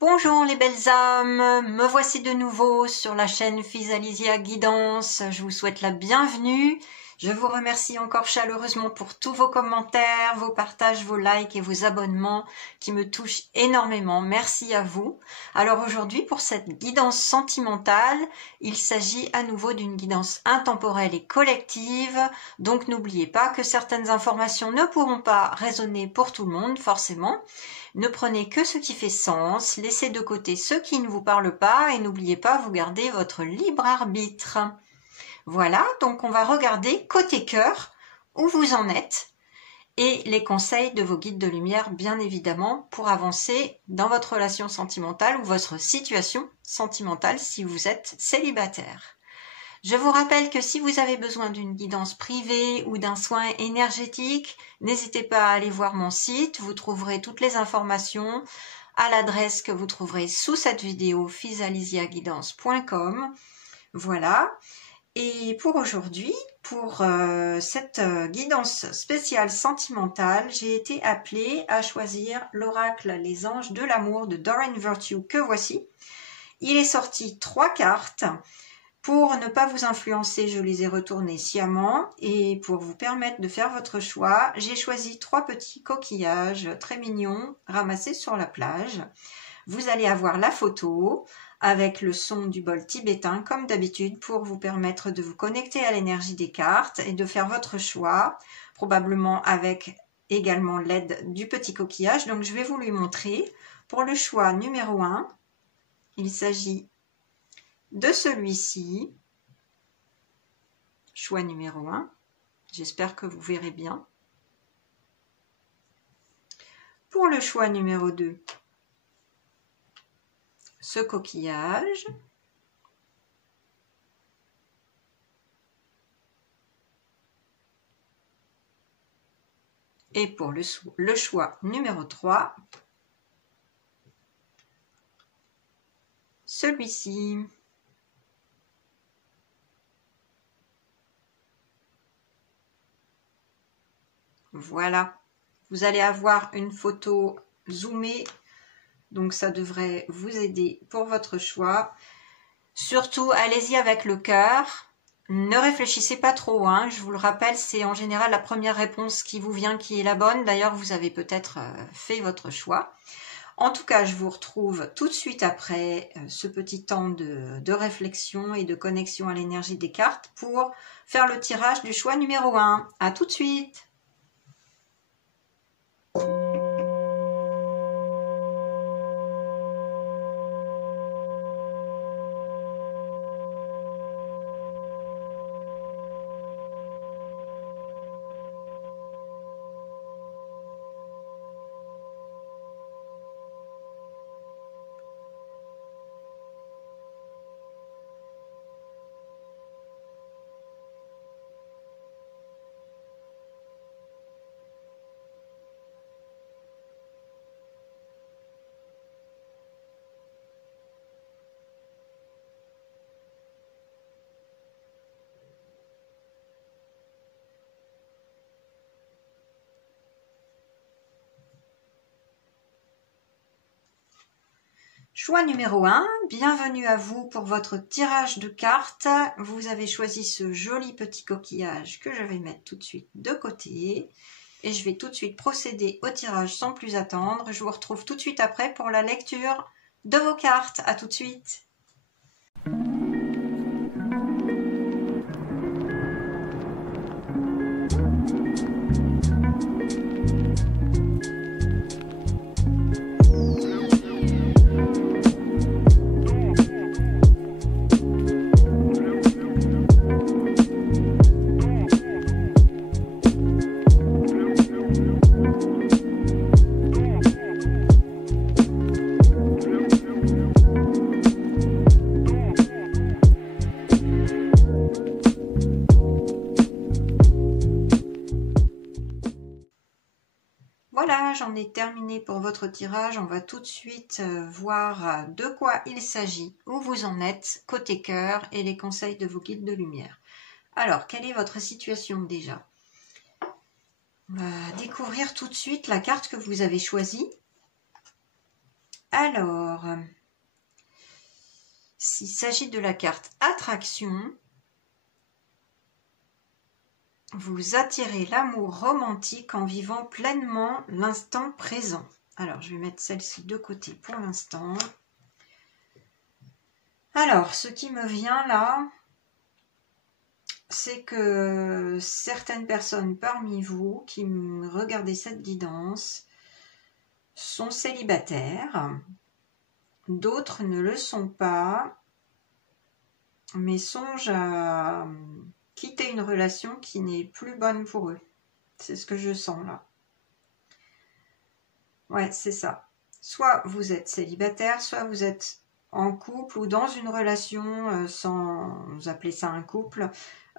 Bonjour les belles âmes, me voici de nouveau sur la chaîne Physalysia Guidance. Je vous souhaite la bienvenue. Je vous remercie encore chaleureusement pour tous vos commentaires, vos partages, vos likes et vos abonnements qui me touchent énormément. Merci à vous. Alors aujourd'hui, pour cette guidance sentimentale, il s'agit à nouveau d'une guidance intemporelle et collective. Donc n'oubliez pas que certaines informations ne pourront pas résonner pour tout le monde, forcément. Ne prenez que ce qui fait sens, laissez de côté ce qui ne vous parle pas et n'oubliez pas, vous gardez votre libre arbitre. Voilà, donc on va regarder côté cœur, où vous en êtes, et les conseils de vos guides de lumière, bien évidemment, pour avancer dans votre relation sentimentale ou votre situation sentimentale si vous êtes célibataire. Je vous rappelle que si vous avez besoin d'une guidance privée ou d'un soin énergétique, n'hésitez pas à aller voir mon site. Vous trouverez toutes les informations à l'adresse que vous trouverez sous cette vidéo, physalysiaguidance.com. Voilà. Et pour aujourd'hui, pour cette guidance spéciale sentimentale, j'ai été appelée à choisir l'oracle Les Anges de l'amour de Doreen Virtue que voici. Il est sorti 3 cartes. Pour ne pas vous influencer, je les ai retournées sciemment et pour vous permettre de faire votre choix, j'ai choisi 3 petits coquillages très mignons ramassés sur la plage. Vous allez avoir la photo avec le son du bol tibétain comme d'habitude pour vous permettre de vous connecter à l'énergie des cartes et de faire votre choix, probablement avec également l'aide du petit coquillage. Donc je vais vous lui montrer. Pour le choix numéro 1, il s'agit de celui-ci, choix numéro 1, j'espère que vous verrez bien. Pour le choix numéro 2, ce coquillage. Et pour le choix numéro 3, celui-ci. Voilà, vous allez avoir une photo zoomée, donc ça devrait vous aider pour votre choix. Surtout, allez-y avec le cœur. Ne réfléchissez pas trop, hein. Je vous le rappelle, c'est en général la première réponse qui vous vient qui est la bonne. D'ailleurs, vous avez peut-être fait votre choix. En tout cas, je vous retrouve tout de suite après ce petit temps de réflexion et de connexion à l'énergie des cartes pour faire le tirage du choix numéro 1. À tout de suite! Choix numéro 1, bienvenue à vous pour votre tirage de cartes. Vous avez choisi ce joli petit coquillage que je vais mettre tout de suite de côté. Et je vais tout de suite procéder au tirage sans plus attendre. Je vous retrouve tout de suite après pour la lecture de vos cartes. À tout de suite. Voilà, j'en ai terminé pour votre tirage. On va tout de suite voir de quoi il s'agit, où vous en êtes, côté cœur et les conseils de vos guides de lumière. Alors, quelle est votre situation déjà? On va découvrir tout de suite la carte que vous avez choisie. Alors, s'il s'agit de la carte attraction, vous attirez l'amour romantique en vivant pleinement l'instant présent. Alors, je vais mettre celle-ci de côté pour l'instant. Alors, ce qui me vient là, c'est que certaines personnes parmi vous qui regardez cette guidance sont célibataires, d'autres ne le sont pas, mais songent à quitter une relation qui n'est plus bonne pour eux. C'est ce que je sens là. Ouais, c'est ça. Soit vous êtes célibataire, soit vous êtes en couple ou dans une relation, sans appeler ça un couple,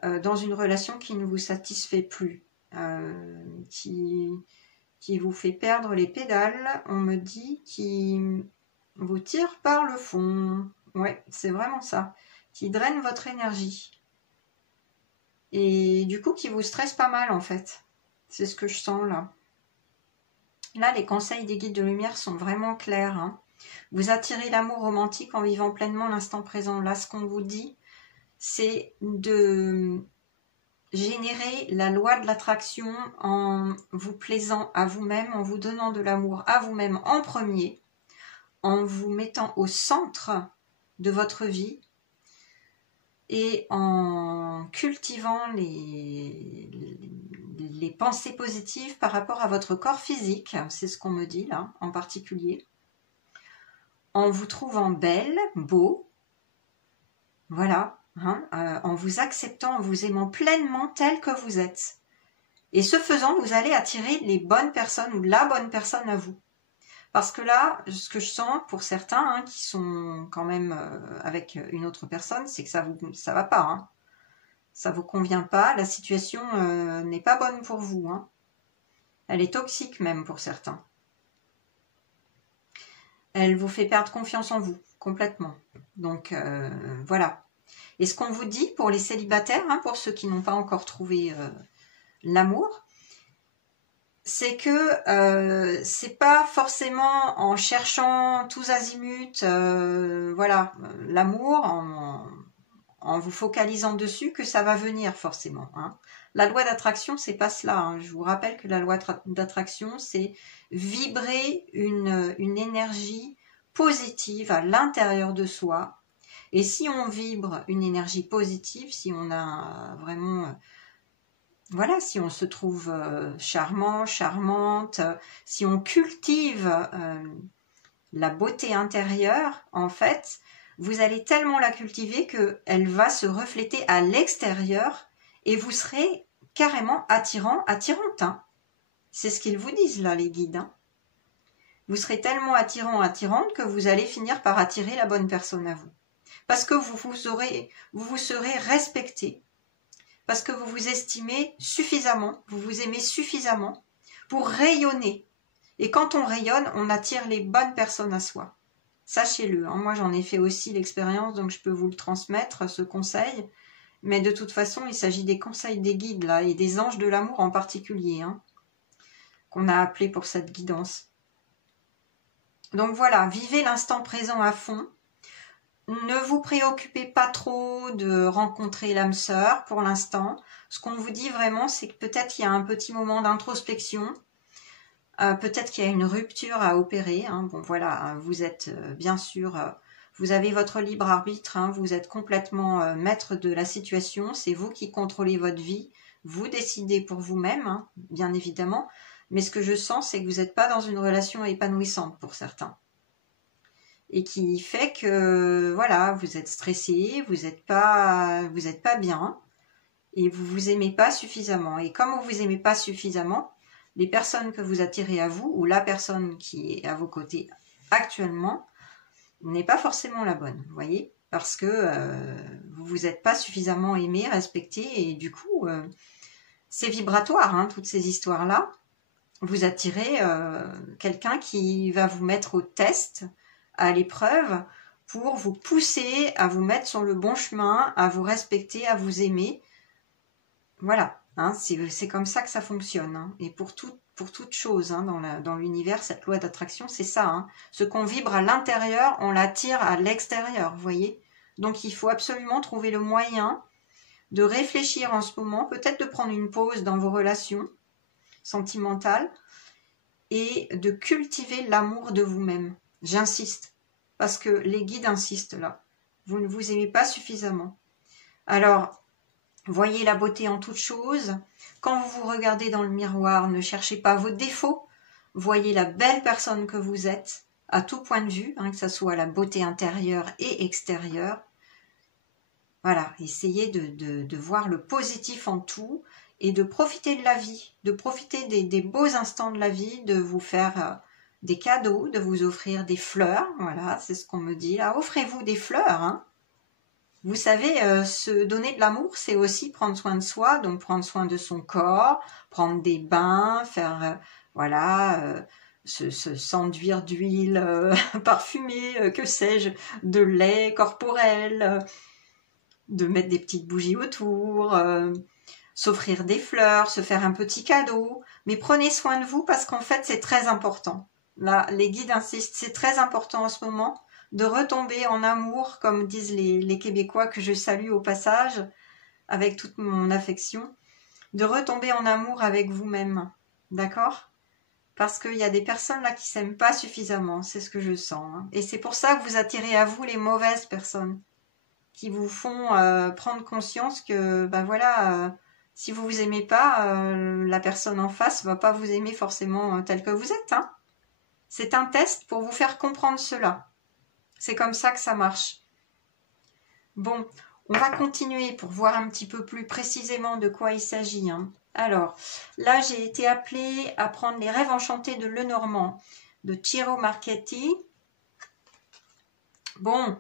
dans une relation qui ne vous satisfait plus, qui vous fait perdre les pédales, on me dit, qui vous tire par le fond. Ouais, c'est vraiment ça. Qui draine votre énergie. Et du coup, qui vous stresse pas mal en fait. C'est ce que je sens là. Là, les conseils des guides de lumière sont vraiment clairs. Hein. Vous attirez l'amour romantique en vivant pleinement l'instant présent. Là, ce qu'on vous dit, c'est de générer la loi de l'attraction en vous plaisant à vous-même, en vous donnant de l'amour à vous-même en premier, en vous mettant au centre de votre vie et en cultivant les pensées positives par rapport à votre corps physique, c'est ce qu'on me dit là en particulier, en vous trouvant belle, beau, voilà, hein, en vous acceptant, en vous aimant pleinement tel que vous êtes. Et ce faisant, vous allez attirer les bonnes personnes ou la bonne personne à vous. Parce que là, ce que je sens pour certains hein, qui sont quand même avec une autre personne, c'est que ça va pas. Hein. Ça vous convient pas. La situation n'est pas bonne pour vous. Hein. Elle est toxique même pour certains. Elle vous fait perdre confiance en vous, complètement. Donc, voilà. Et ce qu'on vous dit pour les célibataires, hein, pour ceux qui n'ont pas encore trouvé l'amour, c'est que c'est pas forcément en cherchant tous azimuts voilà, l'amour, en vous focalisant dessus que ça va venir forcément. Hein. La loi d'attraction, c'est pas cela. Hein. Je vous rappelle que la loi d'attraction, c'est vibrer une énergie positive à l'intérieur de soi. Et si on vibre une énergie positive, si on a vraiment... Voilà, si on se trouve charmant, charmante, si on cultive la beauté intérieure, en fait, vous allez tellement la cultiver qu'elle va se refléter à l'extérieur et vous serez carrément attirant, attirante. Hein. C'est ce qu'ils vous disent là, les guides. Hein. Vous serez tellement attirant, attirante que vous allez finir par attirer la bonne personne à vous. Parce que vous vous serez respecté. Parce que vous vous estimez suffisamment, vous vous aimez suffisamment pour rayonner. Et quand on rayonne, on attire les bonnes personnes à soi. Sachez-le, hein, moi j'en ai fait aussi l'expérience, donc je peux vous le transmettre, ce conseil. Mais de toute façon, il s'agit des conseils des guides, là, et des anges de l'amour en particulier, hein, qu'on a appelé pour cette guidance. Donc voilà, vivez l'instant présent à fond. Ne vous préoccupez pas trop de rencontrer l'âme sœur pour l'instant. Ce qu'on vous dit vraiment, c'est que peut-être il y a un petit moment d'introspection. Peut-être qu'il y a une rupture à opérer. Hein. Bon voilà, vous êtes bien sûr, vous avez votre libre arbitre. Hein. Vous êtes complètement maître de la situation. C'est vous qui contrôlez votre vie. Vous décidez pour vous-même, hein, bien évidemment. Mais ce que je sens, c'est que vous n'êtes pas dans une relation épanouissante pour certains. Et qui fait que voilà, vous êtes stressé, vous n'êtes pas bien et vous vous aimez pas suffisamment. Et comme vous vous aimez pas suffisamment, les personnes que vous attirez à vous ou la personne qui est à vos côtés actuellement n'est pas forcément la bonne, vous voyez, parce que vous vous êtes pas suffisamment aimé, respecté et du coup c'est vibratoire, hein, toutes ces histoires là. Vous attirez quelqu'un qui va vous mettre au test, à l'épreuve, pour vous pousser à vous mettre sur le bon chemin, à vous respecter, à vous aimer. Voilà. Hein, c'est comme ça que ça fonctionne. Hein. Et pour toute chose hein, dans l'univers, cette loi d'attraction, c'est ça. Hein. Ce qu'on vibre à l'intérieur, on l'attire à l'extérieur, vous voyez. Donc il faut absolument trouver le moyen de réfléchir en ce moment, peut-être de prendre une pause dans vos relations sentimentales et de cultiver l'amour de vous-même. J'insiste, parce que les guides insistent là. Vous ne vous aimez pas suffisamment. Alors, voyez la beauté en toute chose. Quand vous vous regardez dans le miroir, ne cherchez pas vos défauts. Voyez la belle personne que vous êtes, à tout point de vue, hein, que ce soit la beauté intérieure et extérieure. Voilà, essayez de voir le positif en tout et de profiter de la vie, de profiter des beaux instants de la vie, de vous faire des cadeaux, de vous offrir des fleurs. Voilà, c'est ce qu'on me dit là. Offrez-vous des fleurs, hein. Vous savez, se donner de l'amour, c'est aussi prendre soin de soi, donc prendre soin de son corps, prendre des bains, faire, voilà, s'enduire d'huile parfumée, que sais-je, de lait corporel, de mettre des petites bougies autour, s'offrir des fleurs, se faire un petit cadeau. Mais prenez soin de vous parce qu'en fait, c'est très important. Là, les guides insistent, c'est très important en ce moment de retomber en amour, comme disent les Québécois que je salue au passage, avec toute mon affection, de retomber en amour avec vous-même, d'accord? Parce qu'il y a des personnes là qui s'aiment pas suffisamment, c'est ce que je sens. Hein. Et c'est pour ça que vous attirez à vous les mauvaises personnes, qui vous font prendre conscience que, ben voilà, si vous vous aimez pas, la personne en face va pas vous aimer forcément tel que vous êtes. Hein. C'est un test pour vous faire comprendre cela. C'est comme ça que ça marche. Bon, on va continuer pour voir un petit peu plus précisément de quoi il s'agit. Hein. Alors, là, j'ai été appelée à prendre les rêves enchantés de Lenormand, de Ciro Marchetti. Bon,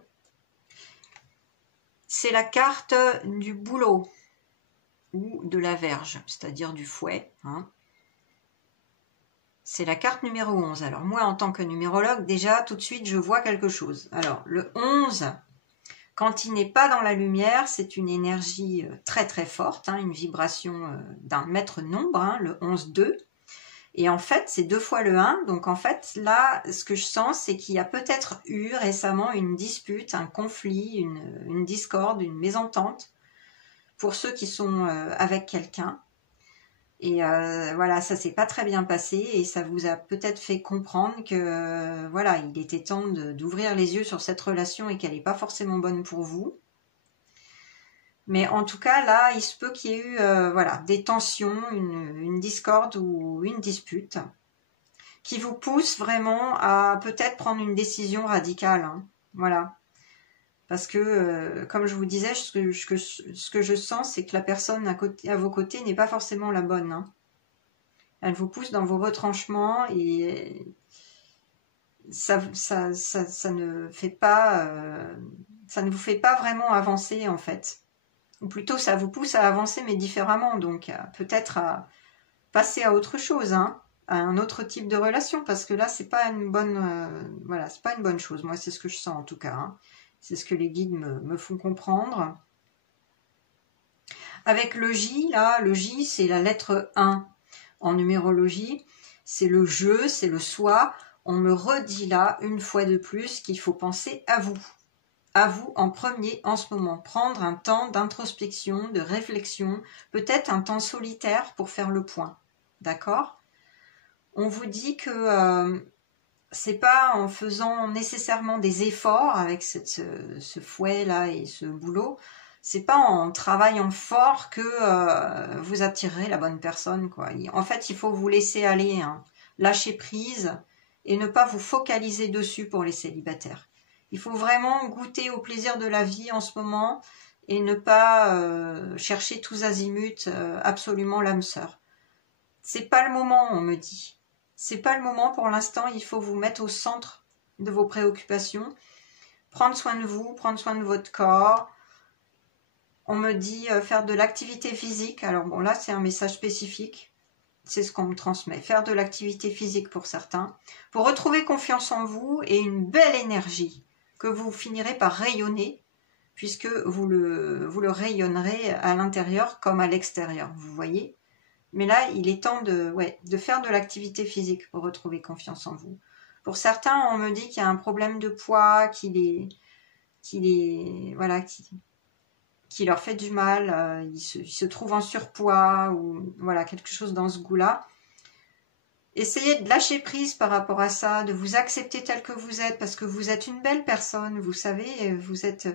c'est la carte du boulot ou de la verge, c'est-à-dire du fouet. Hein. C'est la carte numéro 11. Alors moi, en tant que numérologue, déjà, tout de suite, je vois quelque chose. Alors, le 11, quand il n'est pas dans la lumière, c'est une énergie très très forte, hein, une vibration d'un maître nombre, hein, le 11-2. Et en fait, c'est 2 fois le 1. Donc en fait, là, ce que je sens, c'est qu'il y a peut-être eu récemment une dispute, un conflit, une discorde, une mésentente pour ceux qui sont avec quelqu'un. Et voilà, ça s'est pas très bien passé et ça vous a peut-être fait comprendre que voilà, il était temps d'ouvrir les yeux sur cette relation et qu'elle n'est pas forcément bonne pour vous. Mais en tout cas, là, il se peut qu'il y ait eu voilà, des tensions, une discorde ou une dispute qui vous pousse vraiment à peut-être prendre une décision radicale. Hein. Voilà. Parce que, comme je vous disais, ce que je sens, c'est que la personne à vos côtés n'est pas forcément la bonne. Hein. Elle vous pousse dans vos retranchements et ça ne fait pas, ça ne vous fait pas vraiment avancer en fait. Ou plutôt, ça vous pousse à avancer mais différemment, donc peut-être à passer à autre chose, hein, à un autre type de relation, parce que là, c'est pas une bonne, voilà, c'est pas une bonne chose. Moi, c'est ce que je sens en tout cas. Hein. C'est ce que les guides me font comprendre. Avec le J, là, le J, c'est la lettre 1 en numérologie. C'est le je, c'est le soi. On me redit là, une fois de plus, qu'il faut penser à vous. À vous en premier en ce moment. Prendre un temps d'introspection, de réflexion, peut-être un temps solitaire pour faire le point. D'accord ? On vous dit que c'est pas en faisant nécessairement des efforts avec ce fouet-là et ce boulot, c'est pas en travaillant fort que vous attirerez la bonne personne, quoi. En fait, il faut vous laisser aller, hein, lâcher prise et ne pas vous focaliser dessus pour les célibataires. Il faut vraiment goûter au plaisir de la vie en ce moment et ne pas chercher tous azimuts absolument l'âme sœur. C'est pas le moment, on me dit. C'est pas le moment pour l'instant, il faut vous mettre au centre de vos préoccupations, prendre soin de vous, prendre soin de votre corps. On me dit faire de l'activité physique, alors bon là c'est un message spécifique, c'est ce qu'on me transmet, faire de l'activité physique pour certains, pour retrouver confiance en vous et une belle énergie que vous finirez par rayonner, puisque vous le rayonnerez à l'intérieur comme à l'extérieur, vous voyez. Mais là, il est temps de faire de l'activité physique pour retrouver confiance en vous. Pour certains, on me dit qu'il y a un problème de poids, qui leur fait du mal, ils se trouvent en surpoids, ou voilà, quelque chose dans ce goût-là. Essayez de lâcher prise par rapport à ça, de vous accepter tel que vous êtes, parce que vous êtes une belle personne, vous savez, vous êtes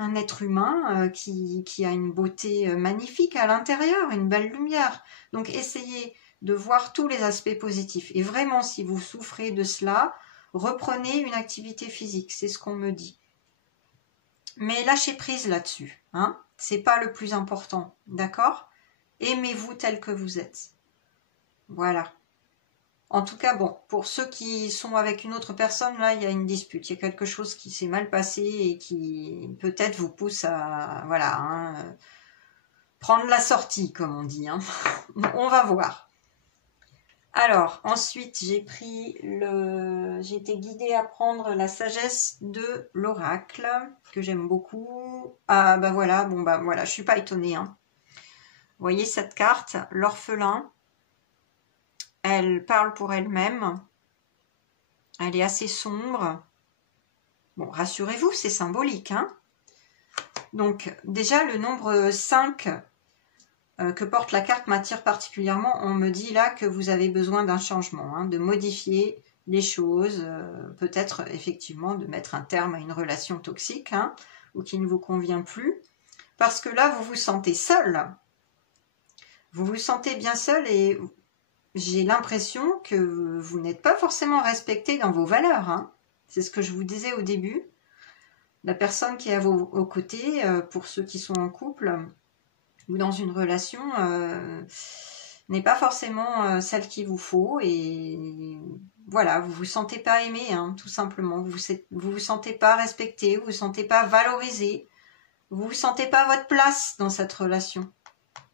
un être humain qui a une beauté magnifique à l'intérieur, une belle lumière. Donc essayez de voir tous les aspects positifs. Et vraiment, si vous souffrez de cela, reprenez une activité physique, c'est ce qu'on me dit. Mais lâchez prise là-dessus, hein, c'est pas le plus important, d'accord? Aimez-vous tel que vous êtes. Voilà. En tout cas, bon, pour ceux qui sont avec une autre personne, là, il y a une dispute. Il y a quelque chose qui s'est mal passé et qui peut-être vous pousse à, voilà, hein, prendre la sortie, comme on dit. Hein. On va voir. Alors, ensuite, j'ai été guidée à prendre la sagesse de l'oracle, que j'aime beaucoup. Ah, bah voilà, bon, bah voilà, je suis pas étonnée. Hein. Vous voyez cette carte, l'orphelin. Elle parle pour elle-même. Elle est assez sombre. Bon, rassurez-vous, c'est symbolique. Hein. Donc, déjà, le nombre 5 que porte la carte m'attire particulièrement. On me dit là que vous avez besoin d'un changement, hein, de modifier les choses, peut-être effectivement de mettre un terme à une relation toxique, hein, ou qui ne vous convient plus. Parce que là, vous vous sentez seul. Vous vous sentez bien seul et j'ai l'impression que vous n'êtes pas forcément respecté dans vos valeurs. Hein. C'est ce que je vous disais au début. La personne qui est à vos côtés, pour ceux qui sont en couple ou dans une relation, n'est pas forcément celle qu'il vous faut. Et voilà, vous ne vous sentez pas aimé, hein, tout simplement. Vous vous sentez pas respecté, vous ne vous sentez pas valorisé. Vous ne vous sentez pas à votre place dans cette relation.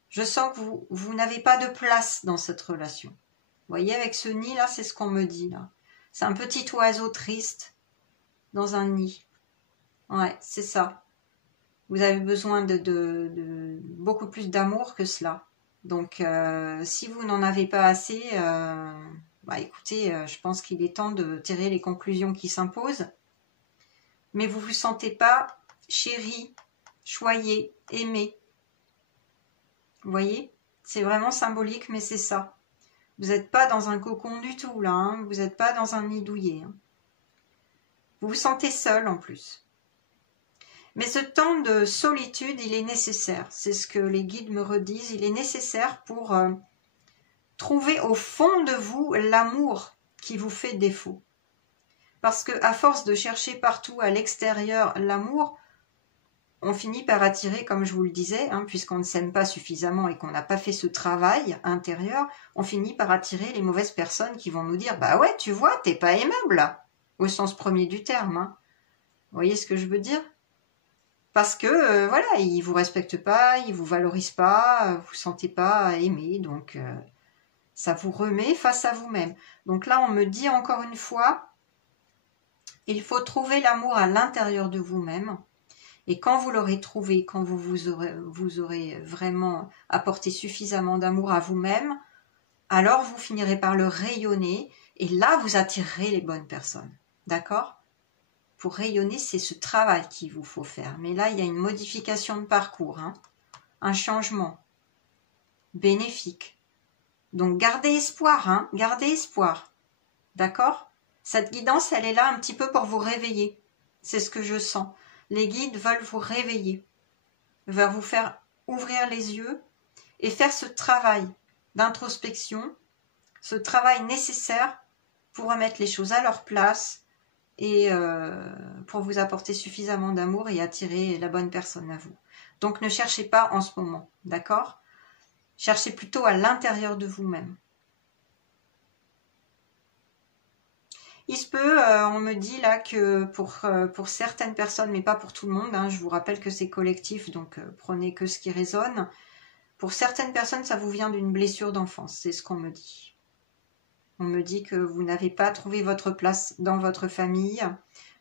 Je sens que vous n'avez pas de place dans cette relation. Vous voyez, avec ce nid-là, c'est ce qu'on me dit, là. C'est un petit oiseau triste dans un nid. Ouais, c'est ça. Vous avez besoin de beaucoup plus d'amour que cela. Donc, si vous n'en avez pas assez, bah écoutez, je pense qu'il est temps de tirer les conclusions qui s'imposent. Mais vous ne vous sentez pas chéri, choyé, aimé. Vous voyez, c'est vraiment symbolique, mais c'est ça. Vous n'êtes pas dans un cocon du tout, là. Hein. Vous n'êtes pas dans un nid douillet. Hein. Vous vous sentez seul, en plus. Mais ce temps de solitude, il est nécessaire. C'est ce que les guides me redisent. Il est nécessaire pour trouver au fond de vous l'amour qui vous fait défaut. Parce que à force de chercher partout à l'extérieur l'amour, on finit par attirer, comme je vous le disais, hein, puisqu'on ne s'aime pas suffisamment et qu'on n'a pas fait ce travail intérieur, on finit par attirer les mauvaises personnes qui vont nous dire « Bah ouais, tu vois, t'es pas aimable », au sens premier du terme. Hein. Vous voyez ce que je veux dire? Parce que, voilà, ils vous respectent pas, ils vous valorisent pas, vous vous sentez pas aimé, donc ça vous remet face à vous-même. Donc là, on me dit encore une fois, il faut trouver l'amour à l'intérieur de vous-même. Et quand vous l'aurez trouvé, quand vous aurez vraiment apporté suffisamment d'amour à vous-même, alors vous finirez par le rayonner et là, vous attirerez les bonnes personnes. D'accord? Pour rayonner, c'est ce travail qu'il vous faut faire. Mais là, il y a une modification de parcours, hein, un changement bénéfique. Donc, gardez espoir, hein, gardez espoir. D'accord? Cette guidance, elle est là un petit peu pour vous réveiller. C'est ce que je sens. Les guides veulent vous réveiller, veulent vous faire ouvrir les yeux et faire ce travail d'introspection, ce travail nécessaire pour remettre les choses à leur place et pour vous apporter suffisamment d'amour et attirer la bonne personne à vous. Donc ne cherchez pas en ce moment, d'accord? Cherchez plutôt à l'intérieur de vous-même. Il se peut, on me dit là que pour certaines personnes, mais pas pour tout le monde, hein, je vous rappelle que c'est collectif, donc prenez que ce qui résonne. Pour certaines personnes, ça vous vient d'une blessure d'enfance, c'est ce qu'on me dit. On me dit que vous n'avez pas trouvé votre place dans votre famille,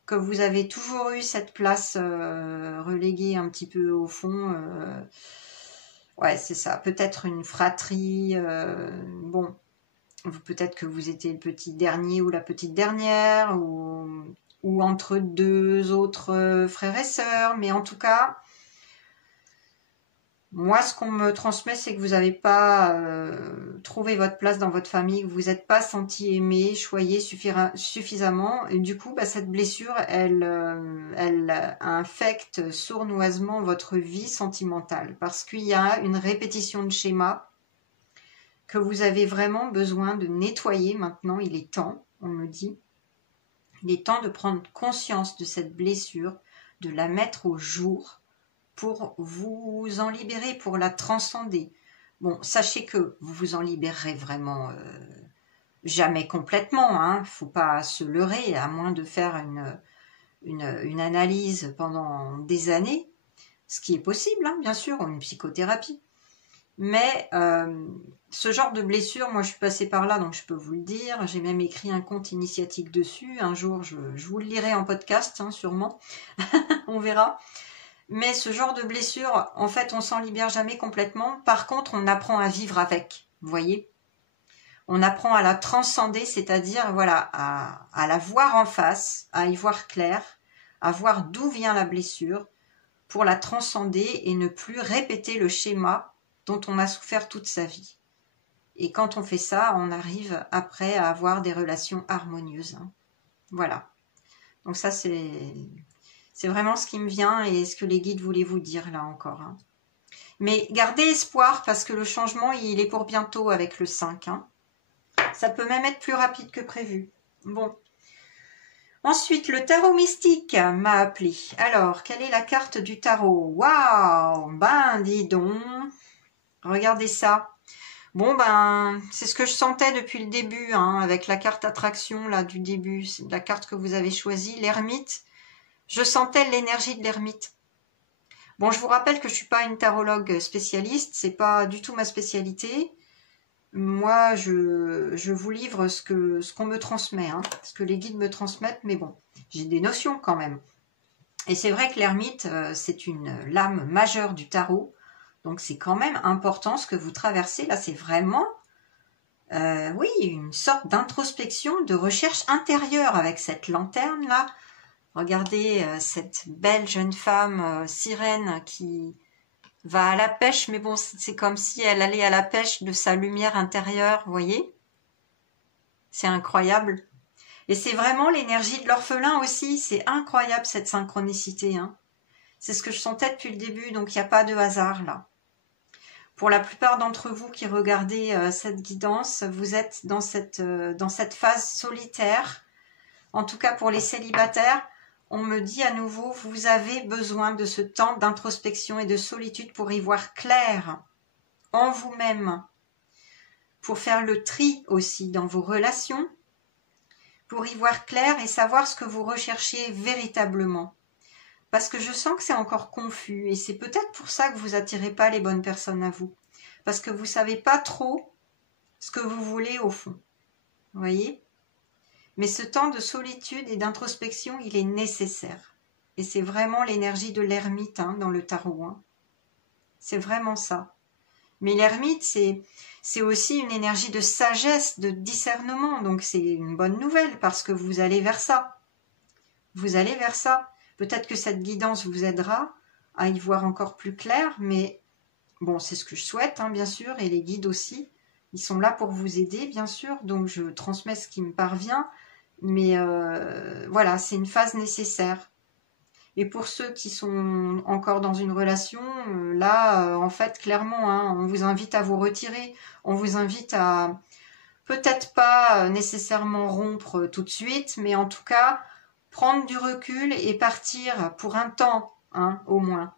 que vous avez toujours eu cette place reléguée un petit peu au fond. Ouais, c'est ça. Peut-être une fratrie. Bon, peut-être que vous étiez le petit dernier ou la petite dernière, ou entre deux autres frères et sœurs. Mais en tout cas, moi, ce qu'on me transmet, c'est que vous n'avez pas trouvé votre place dans votre famille, que vous n'êtes pas senti aimé, choyé suffisamment. Et du coup, bah, cette blessure, elle infecte sournoisement votre vie sentimentale. Parce qu'il y a une répétition de schéma que vous avez vraiment besoin de nettoyer maintenant. Il est temps, on me dit. Il est temps de prendre conscience de cette blessure, de la mettre au jour, pour vous en libérer, pour la transcender. Bon, sachez que vous vous en libérerez vraiment jamais complètement, hein. Faut pas se leurrer, à moins de faire une analyse pendant des années, ce qui est possible, hein, bien sûr, ou une psychothérapie. Mais ce genre de blessure, moi je suis passée par là, donc je peux vous le dire. J'ai même écrit un compte initiatique dessus. Un jour, je vous le lirai en podcast, hein, sûrement. On verra. Mais ce genre de blessure, en fait, on s'en libère jamais complètement. Par contre, on apprend à vivre avec, vous voyez. On apprend à la transcender, c'est-à-dire, voilà, à la voir en face, à y voir clair, à voir d'où vient la blessure, pour la transcender et ne plus répéter le schéma dont on a souffert toute sa vie. Et quand on fait ça, on arrive après à avoir des relations harmonieuses, hein. Voilà. Donc ça, c'est vraiment ce qui me vient et ce que les guides voulaient vous dire là encore, hein. Mais gardez espoir parce que le changement, il est pour bientôt avec le 5. Hein. Ça peut même être plus rapide que prévu. Bon. Ensuite, le tarot mystique m'a appelé. Alors, quelle est la carte du tarot? Waouh! Ben, dis donc. Regardez ça. Bon, ben, c'est ce que je sentais depuis le début, hein, avec la carte attraction là du début. C'est la carte que vous avez choisie, l'ermite. Je sentais l'énergie de l'ermite. Bon, je vous rappelle que je suis pas une tarologue spécialiste, c'est pas du tout ma spécialité. Moi, je vous livre ce qu'on me transmet, hein, ce que les guides me transmettent, mais bon, j'ai des notions quand même. Et c'est vrai que l'ermite, c'est une lame majeure du tarot, donc c'est quand même important ce que vous traversez. Là, c'est vraiment, oui, une sorte d'introspection, de recherche intérieure avec cette lanterne-là. Regardez cette belle jeune femme sirène qui va à la pêche, mais bon, c'est comme si elle allait à la pêche de sa lumière intérieure, vous voyez? C'est incroyable. Et c'est vraiment l'énergie de l'orphelin aussi, c'est incroyable cette synchronicité, hein. C'est ce que je sentais depuis le début, donc il n'y a pas de hasard là. Pour la plupart d'entre vous qui regardez cette guidance, vous êtes dans cette phase solitaire. En tout cas pour les célibataires, on me dit à nouveau, vous avez besoin de ce temps d'introspection et de solitude pour y voir clair en vous-même, pour faire le tri aussi dans vos relations, pour y voir clair et savoir ce que vous recherchez véritablement. Parce que je sens que c'est encore confus et c'est peut-être pour ça que vous n'attirez pas les bonnes personnes à vous. Parce que vous ne savez pas trop ce que vous voulez au fond. Vous voyez ? Mais ce temps de solitude et d'introspection, il est nécessaire. Et c'est vraiment l'énergie de l'ermite dans le tarot. Hein. C'est vraiment ça. Mais l'ermite, c'est aussi une énergie de sagesse, de discernement. Donc c'est une bonne nouvelle parce que vous allez vers ça. Vous allez vers ça. Peut-être que cette guidance vous aidera à y voir encore plus clair. Mais bon, c'est ce que je souhaite, bien sûr. Et les guides aussi. Ils sont là pour vous aider, bien sûr. Donc je transmets ce qui me parvient. Mais voilà, c'est une phase nécessaire. Et pour ceux qui sont encore dans une relation, là, en fait, clairement, on vous invite à vous retirer. On vous invite à peut-être pas nécessairement rompre tout de suite, mais en tout cas, prendre du recul et partir pour un temps, au moins.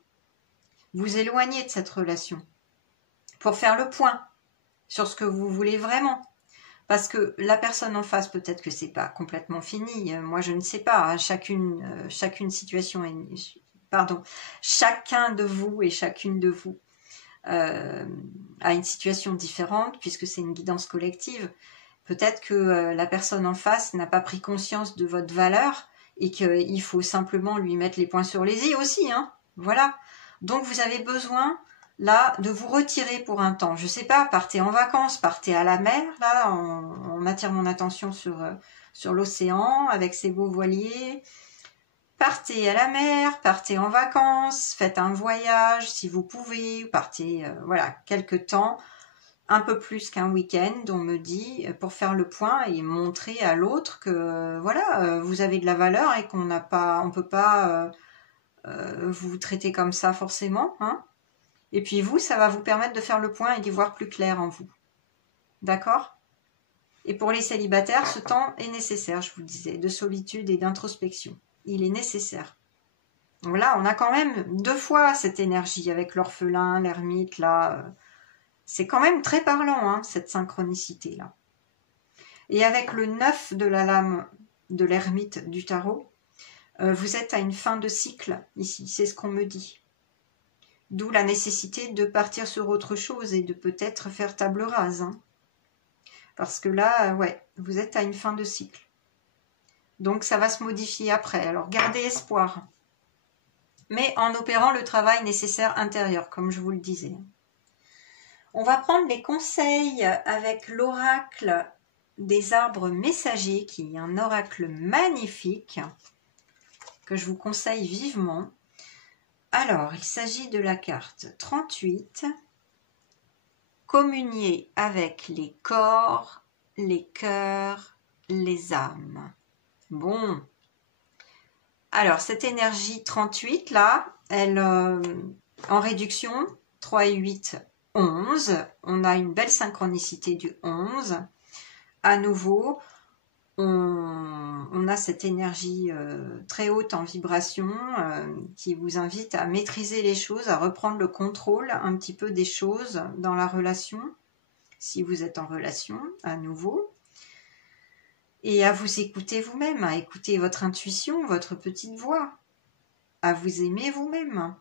Vous éloigner de cette relation pour faire le point sur ce que vous voulez vraiment. Parce que la personne en face, peut-être que c'est pas complètement fini. Moi, je ne sais pas. Chacune situation chacun de vous et chacune de vous a une situation différente puisque c'est une guidance collective. Peut-être que la personne en face n'a pas pris conscience de votre valeur et qu'il faut simplement lui mettre les points sur les i aussi, hein. Voilà. Donc vous avez besoin là de vous retirer pour un temps. Je sais pas, partez en vacances, partez à la mer. Là, on attire mon attention sur l'océan avec ces beaux voiliers. Partez à la mer, partez en vacances, faites un voyage si vous pouvez, partez voilà quelque temps, un peu plus qu'un week-end, on me dit, pour faire le point et montrer à l'autre que voilà, vous avez de la valeur et on peut pas vous traiter comme ça forcément, hein. Et puis vous, ça va vous permettre de faire le point et d'y voir plus clair en vous. D'accord? Et pour les célibataires, ce temps est nécessaire, je vous le disais, de solitude et d'introspection. Il est nécessaire. Donc là, on a quand même 2 fois cette énergie avec l'orphelin, l'ermite, là. C'est quand même très parlant, hein, cette synchronicité-là. Et avec le 9 de la lame de l'ermite du tarot, vous êtes à une fin de cycle ici, c'est ce qu'on me dit. D'où la nécessité de partir sur autre chose et de peut-être faire table rase. Hein. Parce que là, ouais, vous êtes à une fin de cycle. Donc ça va se modifier après. Alors gardez espoir. Mais en opérant le travail nécessaire intérieur, comme je vous le disais. On va prendre les conseils avec l'oracle des arbres messagers, qui est un oracle magnifique, que je vous conseille vivement. Alors, il s'agit de la carte 38. Communier avec les corps, les cœurs, les âmes. Bon. Alors, cette énergie 38, là, elle, en réduction, 3 et 8, 11. On a une belle synchronicité du 11. À nouveau, on a cette énergie très haute en vibration qui vous invite à maîtriser les choses, à reprendre le contrôle un petit peu des choses dans la relation, si vous êtes en relation, à nouveau. Et à vous écouter vous-même, à écouter votre intuition, votre petite voix, à vous aimer vous-même.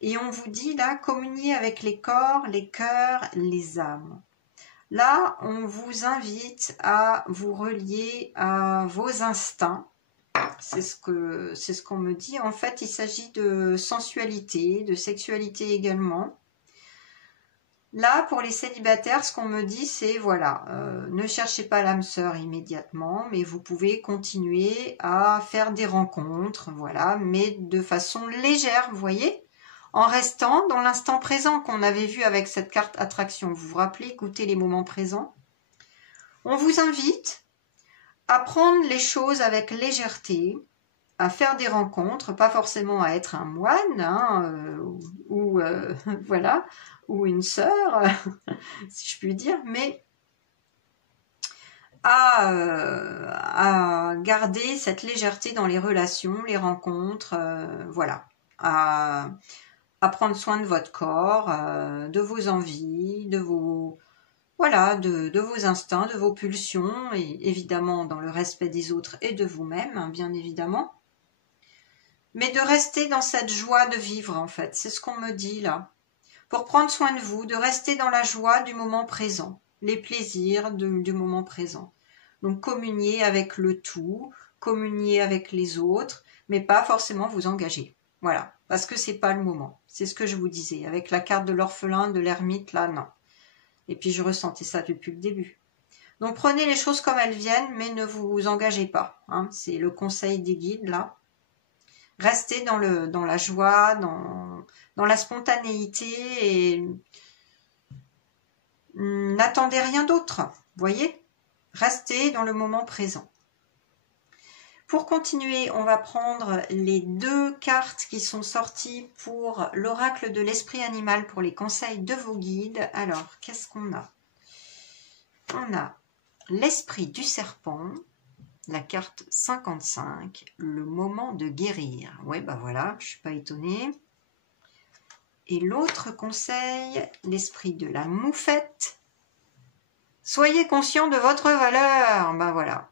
Et on vous dit là, communier avec les corps, les cœurs, les âmes. Là, on vous invite à vous relier à vos instincts. C'est ce qu'on me dit. En fait, il s'agit de sensualité, de sexualité également. Là, pour les célibataires, ce qu'on me dit, c'est, voilà, ne cherchez pas l'âme sœur immédiatement, mais vous pouvez continuer à faire des rencontres, voilà, mais de façon légère, vous voyez, en restant dans l'instant présent qu'on avait vu avec cette carte attraction. Vous vous rappelez, écoutez les moments présents. On vous invite à prendre les choses avec légèreté, à faire des rencontres, pas forcément à être un moine, hein, ou voilà, ou une sœur, si je puis dire, mais à garder cette légèreté dans les relations, les rencontres, voilà, à prendre soin de votre corps, de vos envies, de vos voilà, de vos instincts, de vos pulsions, et évidemment dans le respect des autres et de vous-même, hein, bien évidemment. Mais de rester dans cette joie de vivre, en fait, c'est ce qu'on me dit là. Pour prendre soin de vous, de rester dans la joie du moment présent, les plaisirs du moment présent. Donc communier avec le tout, communier avec les autres, mais pas forcément vous engager. Voilà, parce que c'est pas le moment. C'est ce que je vous disais. Avec la carte de l'orphelin, de l'ermite, là, non. Et puis je ressentais ça depuis le début. Donc prenez les choses comme elles viennent, mais ne vous engagez pas. Hein. C'est le conseil des guides, là. Restez dans la joie, dans la spontanéité et n'attendez rien d'autre. Voyez, restez dans le moment présent. Pour continuer, on va prendre les 2 cartes qui sont sorties pour l'oracle de l'esprit animal pour les conseils de vos guides. Alors, qu'est-ce qu'on a? On a l'esprit du serpent, la carte 55, le moment de guérir. Ouais, bah voilà, je suis pas étonnée. Et l'autre conseil, l'esprit de la moufette. Soyez conscient de votre valeur. Ben voilà.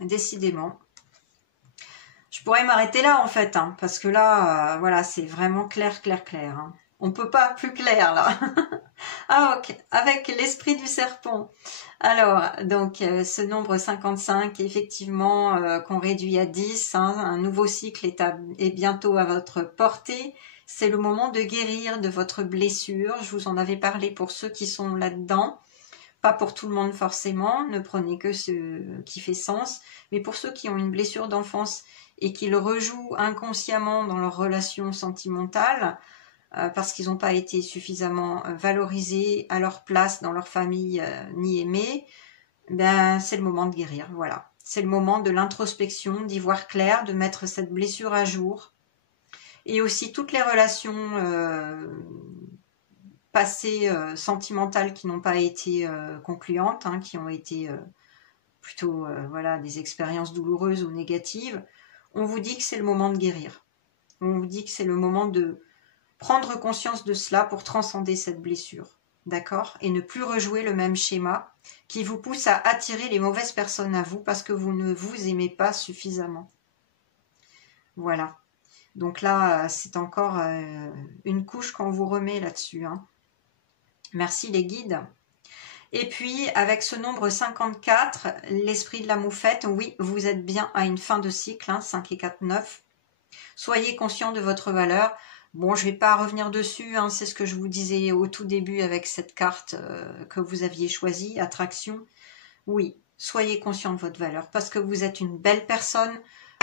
Décidément. Je pourrais m'arrêter là en fait, hein, parce que là, voilà, c'est vraiment clair, clair, clair. Hein. On peut pas plus clair là. Ah ok, avec l'esprit du serpent. Alors, donc ce nombre 55, effectivement, qu'on réduit à 10, hein, un nouveau cycle est bientôt à votre portée. C'est le moment de guérir de votre blessure. Je vous en avais parlé pour ceux qui sont là-dedans. Pas pour tout le monde forcément, ne prenez que ce qui fait sens. Mais pour ceux qui ont une blessure d'enfance et qui le rejouent inconsciemment dans leur relation sentimentale, parce qu'ils n'ont pas été suffisamment valorisés à leur place dans leur famille ni aimés, ben c'est le moment de guérir, voilà. C'est le moment de l'introspection, d'y voir clair, de mettre cette blessure à jour. Et aussi toutes les relations passées sentimentales qui n'ont pas été concluantes, hein, qui ont été plutôt voilà, des expériences douloureuses ou négatives, on vous dit que c'est le moment de guérir. On vous dit que c'est le moment de prendre conscience de cela pour transcender cette blessure, d'accord? Et ne plus rejouer le même schéma qui vous pousse à attirer les mauvaises personnes à vous parce que vous ne vous aimez pas suffisamment. Voilà. Donc là, c'est encore une couche qu'on vous remet là-dessus, hein. Merci les guides. Et puis, avec ce nombre 54, l'esprit de la moufette, oui, vous êtes bien à une fin de cycle, hein, 5 et 4, 9. Soyez conscient de votre valeur. Bon, je ne vais pas revenir dessus, hein, c'est ce que je vous disais au tout début avec cette carte que vous aviez choisie, attraction. Oui, soyez conscient de votre valeur parce que vous êtes une belle personne,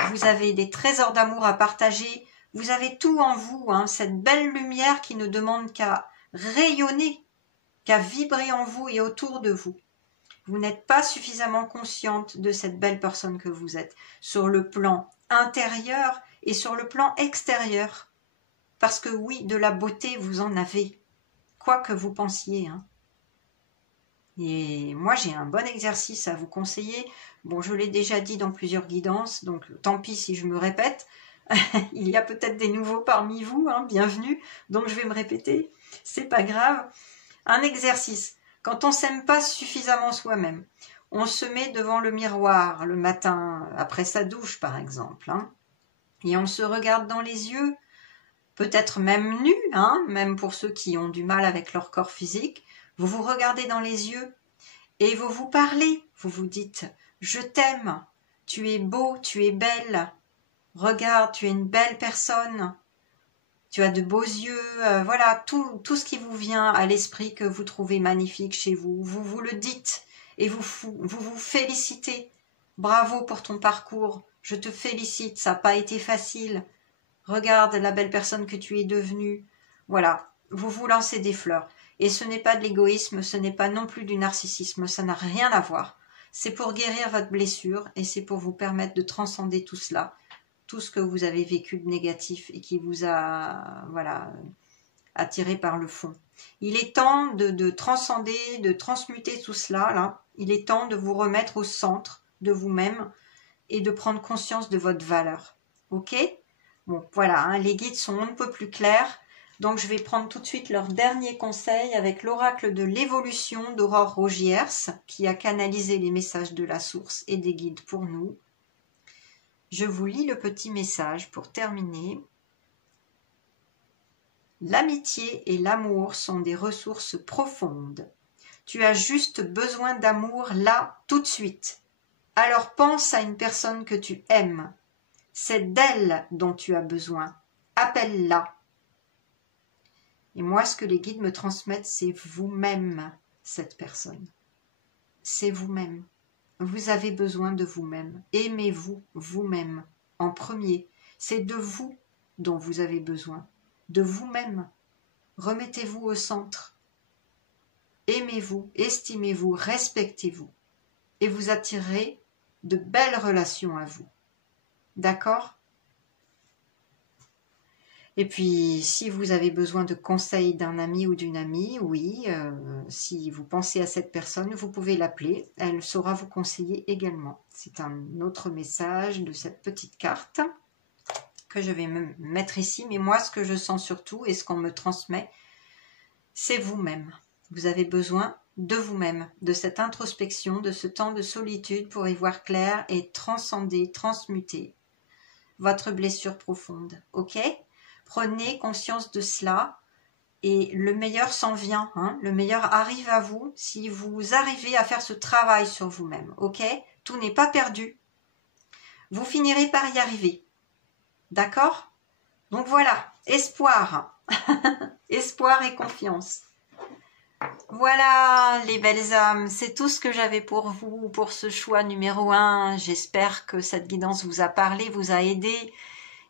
vous avez des trésors d'amour à partager, vous avez tout en vous, hein, cette belle lumière qui ne demande qu'à rayonner, qu'à vibrer en vous et autour de vous. Vous n'êtes pas suffisamment consciente de cette belle personne que vous êtes, sur le plan intérieur et sur le plan extérieur. Parce que oui, de la beauté, vous en avez, quoi que vous pensiez, hein. Et moi, j'ai un bon exercice à vous conseiller. Bon, je l'ai déjà dit dans plusieurs guidances, donc tant pis si je me répète. Il y a peut-être des nouveaux parmi vous, hein, bienvenue. Donc je vais me répéter, c'est pas grave. Un exercice. Quand on s'aime pas suffisamment soi-même, on se met devant le miroir le matin, après sa douche par exemple, hein, et on se regarde dans les yeux, peut-être même nu, hein, même pour ceux qui ont du mal avec leur corps physique. Vous vous regardez dans les yeux et vous vous parlez, vous vous dites « Je t'aime, tu es beau, tu es belle, regarde, tu es une belle personne, tu as de beaux yeux, voilà, tout ce qui vous vient à l'esprit que vous trouvez magnifique chez vous, vous vous le dites et vous vous félicitez. Bravo pour ton parcours, je te félicite, ça n'a pas été facile. Regarde la belle personne que tu es devenue. » Voilà, vous vous lancez des fleurs. Et ce n'est pas de l'égoïsme, ce n'est pas non plus du narcissisme, ça n'a rien à voir. C'est pour guérir votre blessure et c'est pour vous permettre de transcender tout cela, tout ce que vous avez vécu de négatif et qui vous a voilà, attiré par le fond. Il est temps de transcender, de transmuter tout cela, là. Il est temps de vous remettre au centre de vous-même et de prendre conscience de votre valeur. Ok ? Bon, voilà, hein, les guides sont un peu plus clairs. Donc, je vais prendre tout de suite leur dernier conseil avec l'oracle de l'évolution d'Aurore Rogiers, qui a canalisé les messages de la source et des guides pour nous. Je vous lis le petit message pour terminer. L'amitié et l'amour sont des ressources profondes. Tu as juste besoin d'amour là, tout de suite. Alors pense à une personne que tu aimes. C'est d'elle dont tu as besoin. Appelle-la. Et moi, ce que les guides me transmettent, c'est vous-même, cette personne. C'est vous-même. Vous avez besoin de vous-même. Aimez-vous vous-même en premier. C'est de vous dont vous avez besoin. De vous-même. Remettez-vous au centre. Aimez-vous, estimez-vous, respectez-vous. Et vous attirerez de belles relations à vous. D'accord ? Et puis, si vous avez besoin de conseils d'un ami ou d'une amie, oui, si vous pensez à cette personne, vous pouvez l'appeler. Elle saura vous conseiller également. C'est un autre message de cette petite carte que je vais me mettre ici. Mais moi, ce que je sens surtout et ce qu'on me transmet, c'est vous-même. Vous avez besoin de vous-même, de cette introspection, de ce temps de solitude pour y voir clair et transcender, transmuter votre blessure profonde. Ok ? Prenez conscience de cela et le meilleur s'en vient, hein. Le meilleur arrive à vous si vous arrivez à faire ce travail sur vous-même, ok? Tout n'est pas perdu. Vous finirez par y arriver, d'accord? Donc voilà, espoir, espoir et confiance. Voilà les belles âmes, c'est tout ce que j'avais pour vous, pour ce choix numéro 1. J'espère que cette guidance vous a parlé, vous a aidé.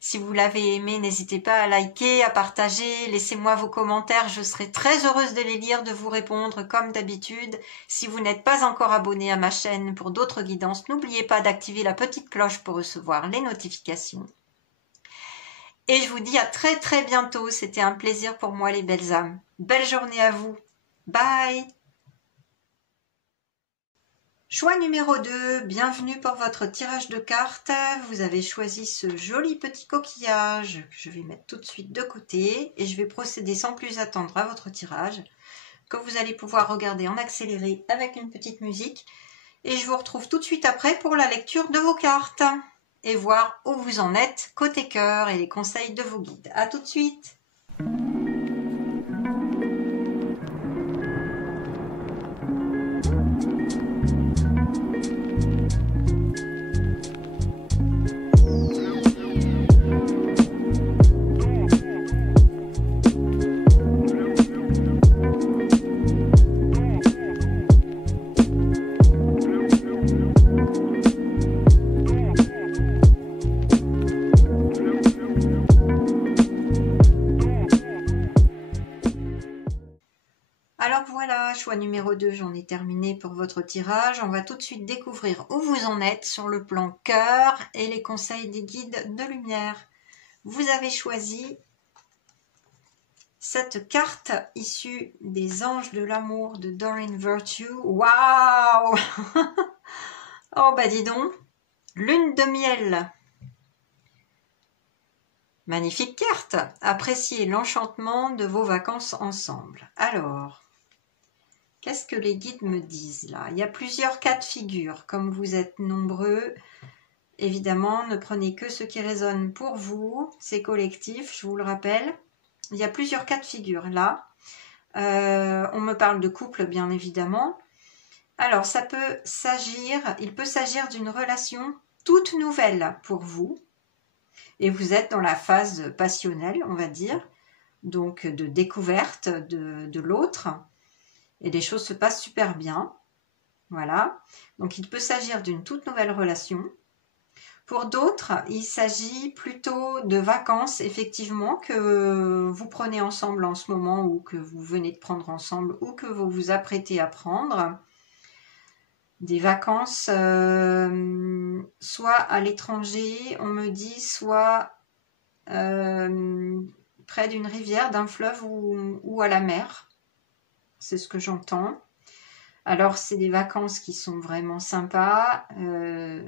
Si vous l'avez aimé, n'hésitez pas à liker, à partager, laissez-moi vos commentaires, je serai très heureuse de les lire, de vous répondre comme d'habitude. Si vous n'êtes pas encore abonné à ma chaîne pour d'autres guidances, n'oubliez pas d'activer la petite cloche pour recevoir les notifications. Et je vous dis à très très bientôt, c'était un plaisir pour moi les belles âmes. Belle journée à vous, bye! Choix numéro 2, bienvenue pour votre tirage de cartes. Vous avez choisi ce joli petit coquillage que je vais mettre tout de suite de côté et je vais procéder sans plus attendre à votre tirage que vous allez pouvoir regarder en accéléré avec une petite musique. Et je vous retrouve tout de suite après pour la lecture de vos cartes et voir où vous en êtes côté cœur et les conseils de vos guides. À tout de suite! Alors voilà, choix numéro 2, j'en ai terminé pour votre tirage. On va tout de suite découvrir où vous en êtes sur le plan cœur et les conseils des guides de lumière. Vous avez choisi cette carte issue des Anges de l'amour de Doreen Virtue. Waouh! Oh bah dis donc, lune de miel. Magnifique carte. Appréciez l'enchantement de vos vacances ensemble. Alors, qu'est-ce que les guides me disent là? Il y a plusieurs cas de figure. Comme vous êtes nombreux, évidemment, ne prenez que ce qui résonne pour vous. C'est collectif, je vous le rappelle. Il y a plusieurs cas de figure là. On me parle de couple, bien évidemment. Alors, il peut s'agir d'une relation toute nouvelle pour vous. Et vous êtes dans la phase passionnelle, on va dire. Donc, de découverte de l'autre. Et les choses se passent super bien. Voilà. Donc, il peut s'agir d'une toute nouvelle relation. Pour d'autres, il s'agit plutôt de vacances, effectivement, que vous prenez ensemble en ce moment ou que vous venez de prendre ensemble ou que vous vous apprêtez à prendre. Des vacances, soit à l'étranger, on me dit, soit près d'une rivière, d'un fleuve ou à la mer. C'est ce que j'entends. Alors, c'est des vacances qui sont vraiment sympas,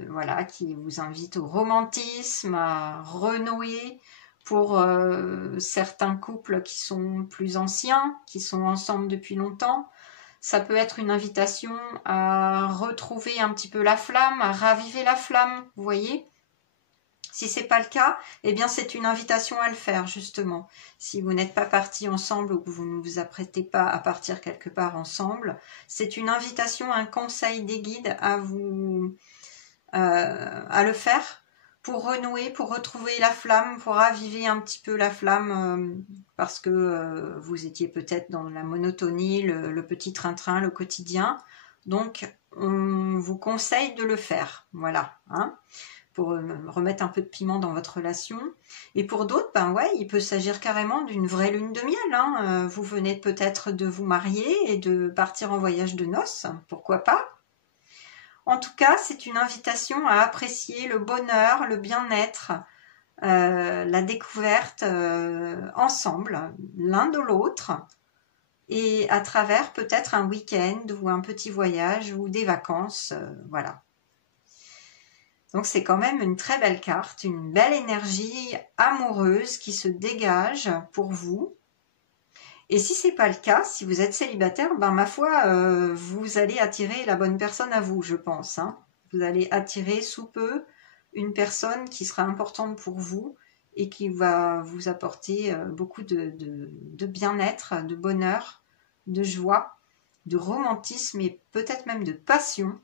voilà, qui vous invitent au romantisme, à renouer pour certains couples qui sont plus anciens, qui sont ensemble depuis longtemps. Ça peut être une invitation à retrouver un petit peu la flamme, à raviver la flamme, vous voyez ? Si ce n'est pas le cas, eh bien c'est une invitation à le faire justement. Si vous n'êtes pas partis ensemble ou que vous ne vous apprêtez pas à partir quelque part ensemble, c'est une invitation, un conseil des guides à le faire pour renouer, pour retrouver la flamme, pour raviver un petit peu la flamme parce que vous étiez peut-être dans la monotonie, le petit train-train, le quotidien. Donc on vous conseille de le faire, voilà, hein, pour remettre un peu de piment dans votre relation. Et pour d'autres, ben ouais, il peut s'agir carrément d'une vraie lune de miel. Hein. Vous venez peut-être de vous marier et de partir en voyage de noces, pourquoi pas. En tout cas, c'est une invitation à apprécier le bonheur, le bien-être, la découverte ensemble, l'un de l'autre, et à travers peut-être un week-end ou un petit voyage ou des vacances, voilà. Donc c'est quand même une très belle carte, une belle énergie amoureuse qui se dégage pour vous. Et si ce n'est pas le cas, si vous êtes célibataire, ben ma foi, vous allez attirer la bonne personne à vous, je pense. Hein. Vous allez attirer sous peu une personne qui sera importante pour vous et qui va vous apporter beaucoup de bien-être, de bonheur, de joie, de romantisme et peut-être même de passion.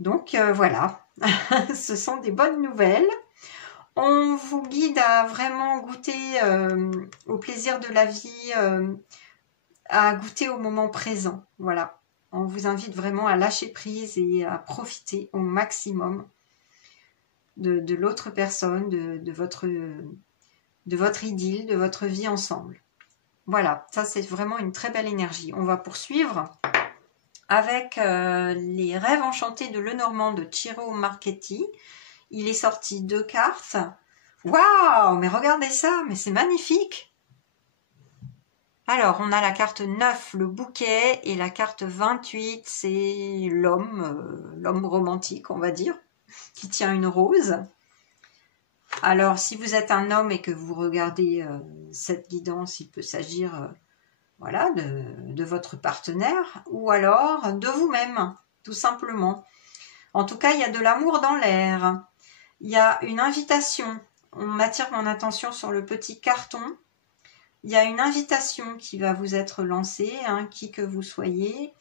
Donc voilà, ce sont des bonnes nouvelles. On vous guide à vraiment goûter au plaisir de la vie, à goûter au moment présent. Voilà, on vous invite vraiment à lâcher prise et à profiter au maximum de l'autre personne, de votre idylle, de votre vie ensemble. Voilà, ça c'est vraiment une très belle énergie. On va poursuivre avec les rêves enchantés de Lenormand de Ciro Marchetti. Il est sorti 2 cartes. Waouh, mais regardez ça, mais c'est magnifique. Alors, on a la carte 9, le bouquet, et la carte 28, c'est l'homme romantique, on va dire, qui tient une rose. Alors, si vous êtes un homme et que vous regardez cette guidance, il peut s'agir voilà, de votre partenaire ou alors de vous-même, tout simplement. En tout cas, il y a de l'amour dans l'air. Il y a une invitation. On attire mon attention sur le petit carton. Il y a une invitation qui va vous être lancée, hein, qui que vous soyez,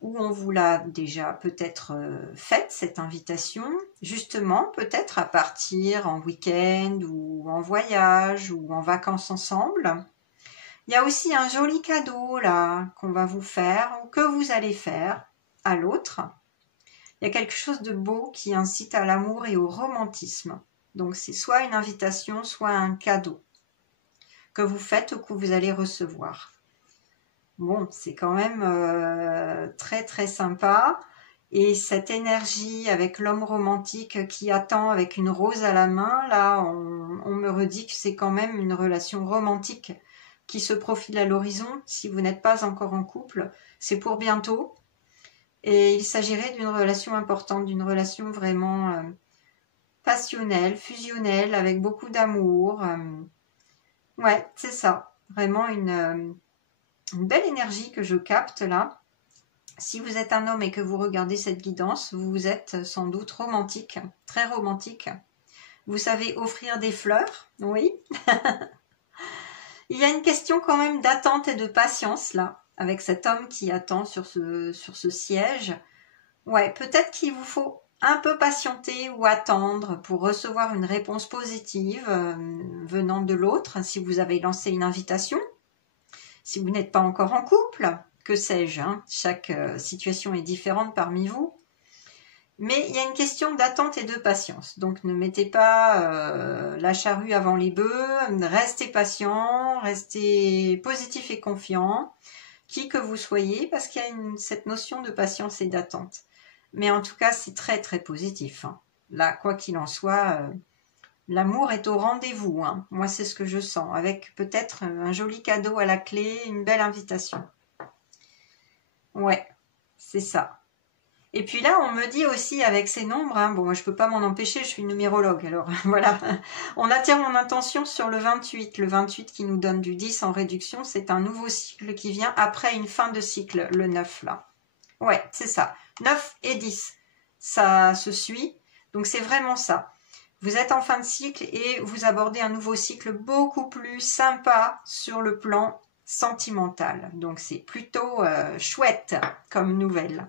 ou on vous l'a déjà peut-être faite, cette invitation, justement, peut-être à partir en week-end ou en voyage ou en vacances ensemble. Il y a aussi un joli cadeau là qu'on va vous faire ou que vous allez faire à l'autre. Il y a quelque chose de beau qui incite à l'amour et au romantisme. Donc c'est soit une invitation, soit un cadeau que vous faites ou que vous allez recevoir. Bon, c'est quand même très très sympa. Et cette énergie avec l'homme romantique qui attend avec une rose à la main, là, on me redit que c'est quand même une relation romantique qui se profile à l'horizon. Si vous n'êtes pas encore en couple, c'est pour bientôt. Et il s'agirait d'une relation importante, d'une relation vraiment passionnelle, fusionnelle, avec beaucoup d'amour. Ouais, c'est ça. Vraiment une belle énergie que je capte là. Si vous êtes un homme et que vous regardez cette guidance, vous êtes sans doute romantique, très romantique. Vous savez offrir des fleurs, oui. Il y a une question quand même d'attente et de patience là, avec cet homme qui attend sur ce siège. Ouais, peut-être qu'il vous faut un peu patienter ou attendre pour recevoir une réponse positive venant de l'autre, si vous avez lancé une invitation. Si vous n'êtes pas encore en couple, que sais-je, hein, chaque situation est différente parmi vous. Mais il y a une question d'attente et de patience. Donc ne mettez pas la charrue avant les bœufs, restez patient, restez positif et confiant, qui que vous soyez, parce qu'il y a cette notion de patience et d'attente. Mais en tout cas, c'est très très positif. Hein. Là, quoi qu'il en soit, l'amour est au rendez-vous. Hein. Moi, c'est ce que je sens, avec peut-être un joli cadeau à la clé, une belle invitation. Ouais, c'est ça. Et puis là, on me dit aussi avec ces nombres, hein, bon, moi je peux pas m'en empêcher, je suis numérologue, alors voilà. On attire mon attention sur le 28. Le 28 qui nous donne du 10 en réduction, c'est un nouveau cycle qui vient après une fin de cycle, le 9 là. Ouais, c'est ça. 9 et 10, ça se suit, donc c'est vraiment ça. Vous êtes en fin de cycle et vous abordez un nouveau cycle beaucoup plus sympa sur le plan sentimental. Donc c'est plutôt chouette comme nouvelle.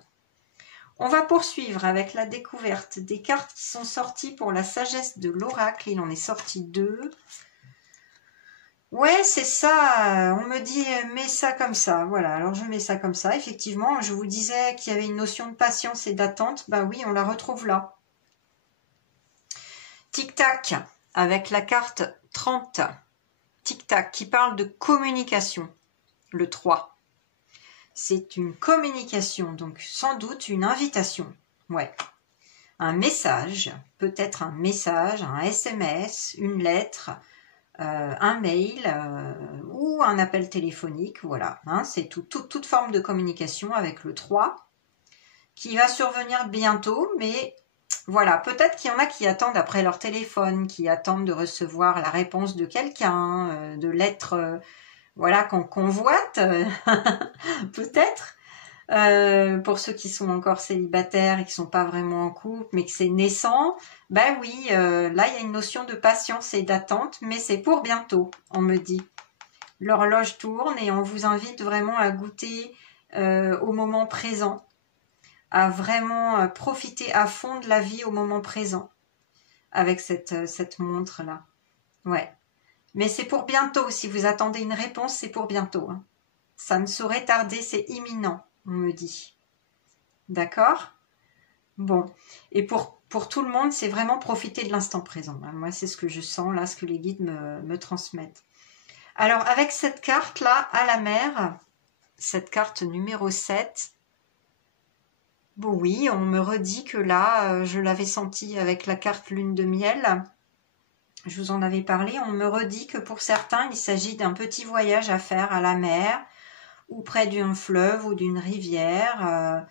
On va poursuivre avec la découverte des cartes qui sont sorties pour la sagesse de l'oracle. Il en est sorti 2. Ouais, c'est ça. On me dit, mets ça comme ça. Voilà, alors je mets ça comme ça. Effectivement, je vous disais qu'il y avait une notion de patience et d'attente. Bah oui, on la retrouve là. Tic-tac, avec la carte 30. Tic-tac, qui parle de communication. Le 3. C'est une communication, donc sans doute une invitation. Ouais. Un message, peut-être un message, un SMS, une lettre, un mail ou un appel téléphonique. Voilà, hein, c'est toute forme de communication avec le 3 qui va survenir bientôt, mais voilà, peut-être qu'il y en a qui attendent après leur téléphone, qui attendent de recevoir la réponse de quelqu'un, de lettres... voilà, qu'on convoite, peut-être. Pour ceux qui sont encore célibataires et qui sont pas vraiment en couple, mais que c'est naissant, ben oui, là il y a une notion de patience et d'attente, mais c'est pour bientôt, on me dit. L'horloge tourne et on vous invite vraiment à goûter au moment présent, à vraiment profiter à fond de la vie au moment présent avec cette montre-là. Ouais. Mais c'est pour bientôt. Si vous attendez une réponse, c'est pour bientôt. Hein. Ça ne saurait tarder, c'est imminent, on me dit. D'accord? Bon. Et pour tout le monde, c'est vraiment profiter de l'instant présent. Hein. Moi, c'est ce que je sens là, ce que les guides me transmettent. Alors, avec cette carte-là, à la mer, cette carte numéro 7, bon oui, on me redit que là, je l'avais senti avec la carte lune de miel. Je vous en avais parlé. On me redit que pour certains, il s'agit d'un petit voyage à faire à la mer ou près d'un fleuve ou d'une rivière.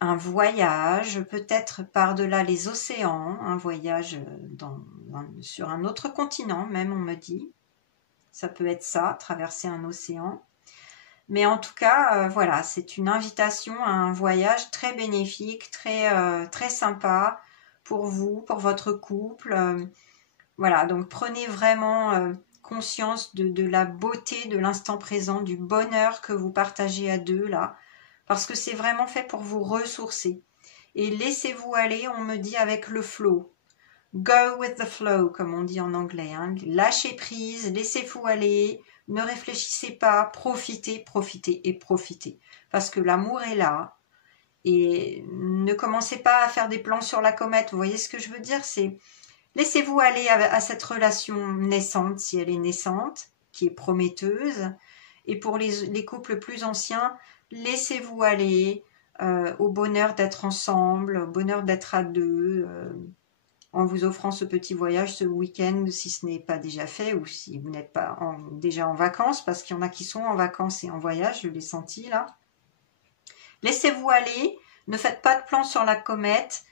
Un voyage, peut-être par-delà les océans, un voyage sur un autre continent même, on me dit. Ça peut être ça, traverser un océan. Mais en tout cas, voilà, c'est une invitation à un voyage très bénéfique, très sympa pour vous, pour votre couple. Voilà, donc prenez vraiment conscience de la beauté de l'instant présent, du bonheur que vous partagez à deux là, parce que c'est vraiment fait pour vous ressourcer. Et laissez-vous aller, on me dit, avec le flow. Go with the flow, comme on dit en anglais. Hein. Lâchez prise, laissez-vous aller, ne réfléchissez pas, profitez, profitez et profitez. Parce que l'amour est là. Et ne commencez pas à faire des plans sur la comète. Vous voyez ce que je veux dire? C'est laissez-vous aller à cette relation naissante, si elle est naissante, qui est prometteuse. Et pour les couples plus anciens, laissez-vous aller au bonheur d'être ensemble, au bonheur d'être à deux, en vous offrant ce petit voyage, ce week-end, si ce n'est pas déjà fait, ou si vous n'êtes pas déjà en vacances, parce qu'il y en a qui sont en vacances et en voyage, je l'ai senti là. Laissez-vous aller, ne faites pas de plan sur la comète,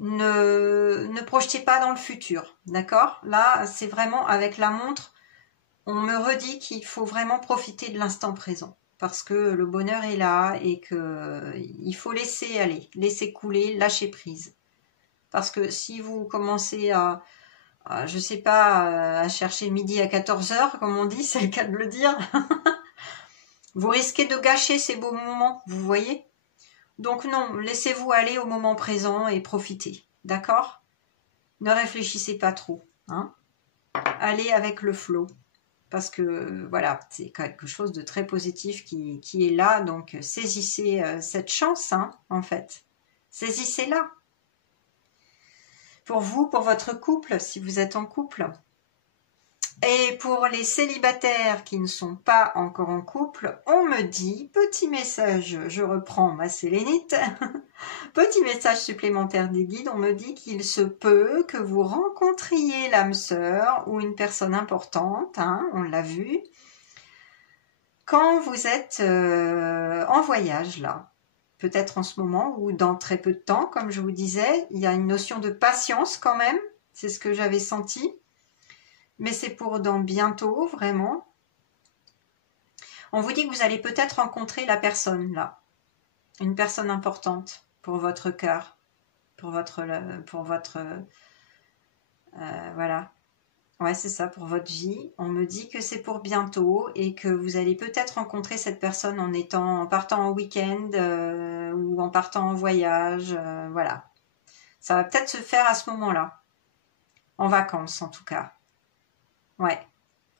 ne projetez pas dans le futur, d'accord? Là, c'est vraiment avec la montre, on me redit qu'il faut vraiment profiter de l'instant présent, parce que le bonheur est là et qu'il faut laisser aller, laisser couler, lâcher prise. Parce que si vous commencez je sais pas, à chercher midi à 14h, comme on dit, c'est le cas de le dire, vous risquez de gâcher ces beaux moments, vous voyez? Donc non, laissez-vous aller au moment présent et profitez, d'accord? Ne réfléchissez pas trop, hein? Allez avec le flow, parce que voilà, c'est quelque chose de très positif qui est là, donc saisissez cette chance, hein, en fait. Saisissez-la. Pour vous, pour votre couple, si vous êtes en couple. Et pour les célibataires qui ne sont pas encore en couple, on me dit, petit message, je reprends ma sélénite, petit message supplémentaire des guides, on me dit qu'il se peut que vous rencontriez l'âme sœur ou une personne importante, hein, on l'a vu, quand vous êtes en voyage là. Peut-être en ce moment ou dans très peu de temps, comme je vous disais, il y a une notion de patience quand même, c'est ce que j'avais senti, mais c'est pour dans bientôt, vraiment. On vous dit que vous allez peut-être rencontrer la personne là, une personne importante pour votre cœur, pour votre voilà. Ouais, c'est ça, pour votre vie. On me dit que c'est pour bientôt et que vous allez peut-être rencontrer cette personne en partant en week-end ou en partant en voyage. Voilà. Ça va peut-être se faire à ce moment-là. En vacances, en tout cas. Ouais.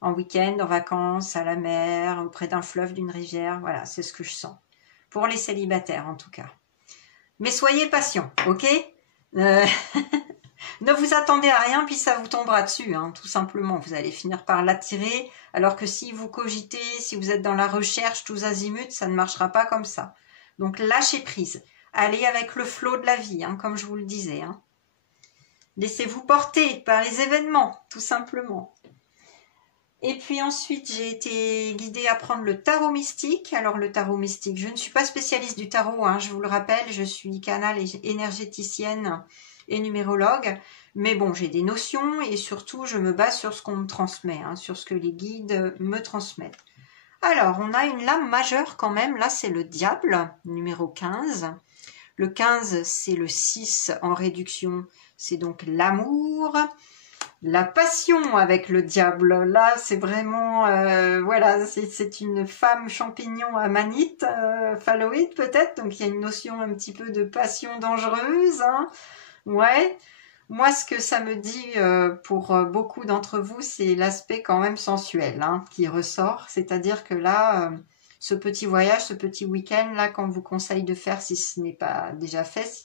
En week-end, en vacances, à la mer, auprès d'un fleuve, d'une rivière. Voilà, c'est ce que je sens. Pour les célibataires, en tout cas. Mais soyez patients, ok? Ne vous attendez à rien, puis ça vous tombera dessus, hein, tout simplement. Vous allez finir par l'attirer, alors que si vous cogitez, si vous êtes dans la recherche, tous azimuts, ça ne marchera pas comme ça. Donc lâchez prise. Allez avec le flot de la vie, hein, comme je vous le disais. Hein. Laissez-vous porter par les événements, tout simplement. Et puis ensuite, j'ai été guidée à prendre le tarot mystique. Alors le tarot mystique, je ne suis pas spécialiste du tarot, hein, je vous le rappelle, je suis canal énergéticienne et numérologue, mais bon, j'ai des notions et surtout, je me base sur ce qu'on me transmet, hein, sur ce que les guides me transmettent. Alors, on a une lame majeure quand même. Là, c'est le diable, numéro 15. Le 15, c'est le 6 en réduction. C'est donc l'amour. La passion avec le diable. Là, c'est vraiment... voilà, c'est une femme champignon amanite, phalloïde peut-être. Donc, il y a une notion un petit peu de passion dangereuse. Hein. Ouais. Moi, ce que ça me dit pour beaucoup d'entre vous, c'est l'aspect quand même sensuel hein, qui ressort. C'est-à-dire que là, ce petit voyage, ce petit week-end, là, qu'on vous conseille de faire si ce n'est pas déjà fait,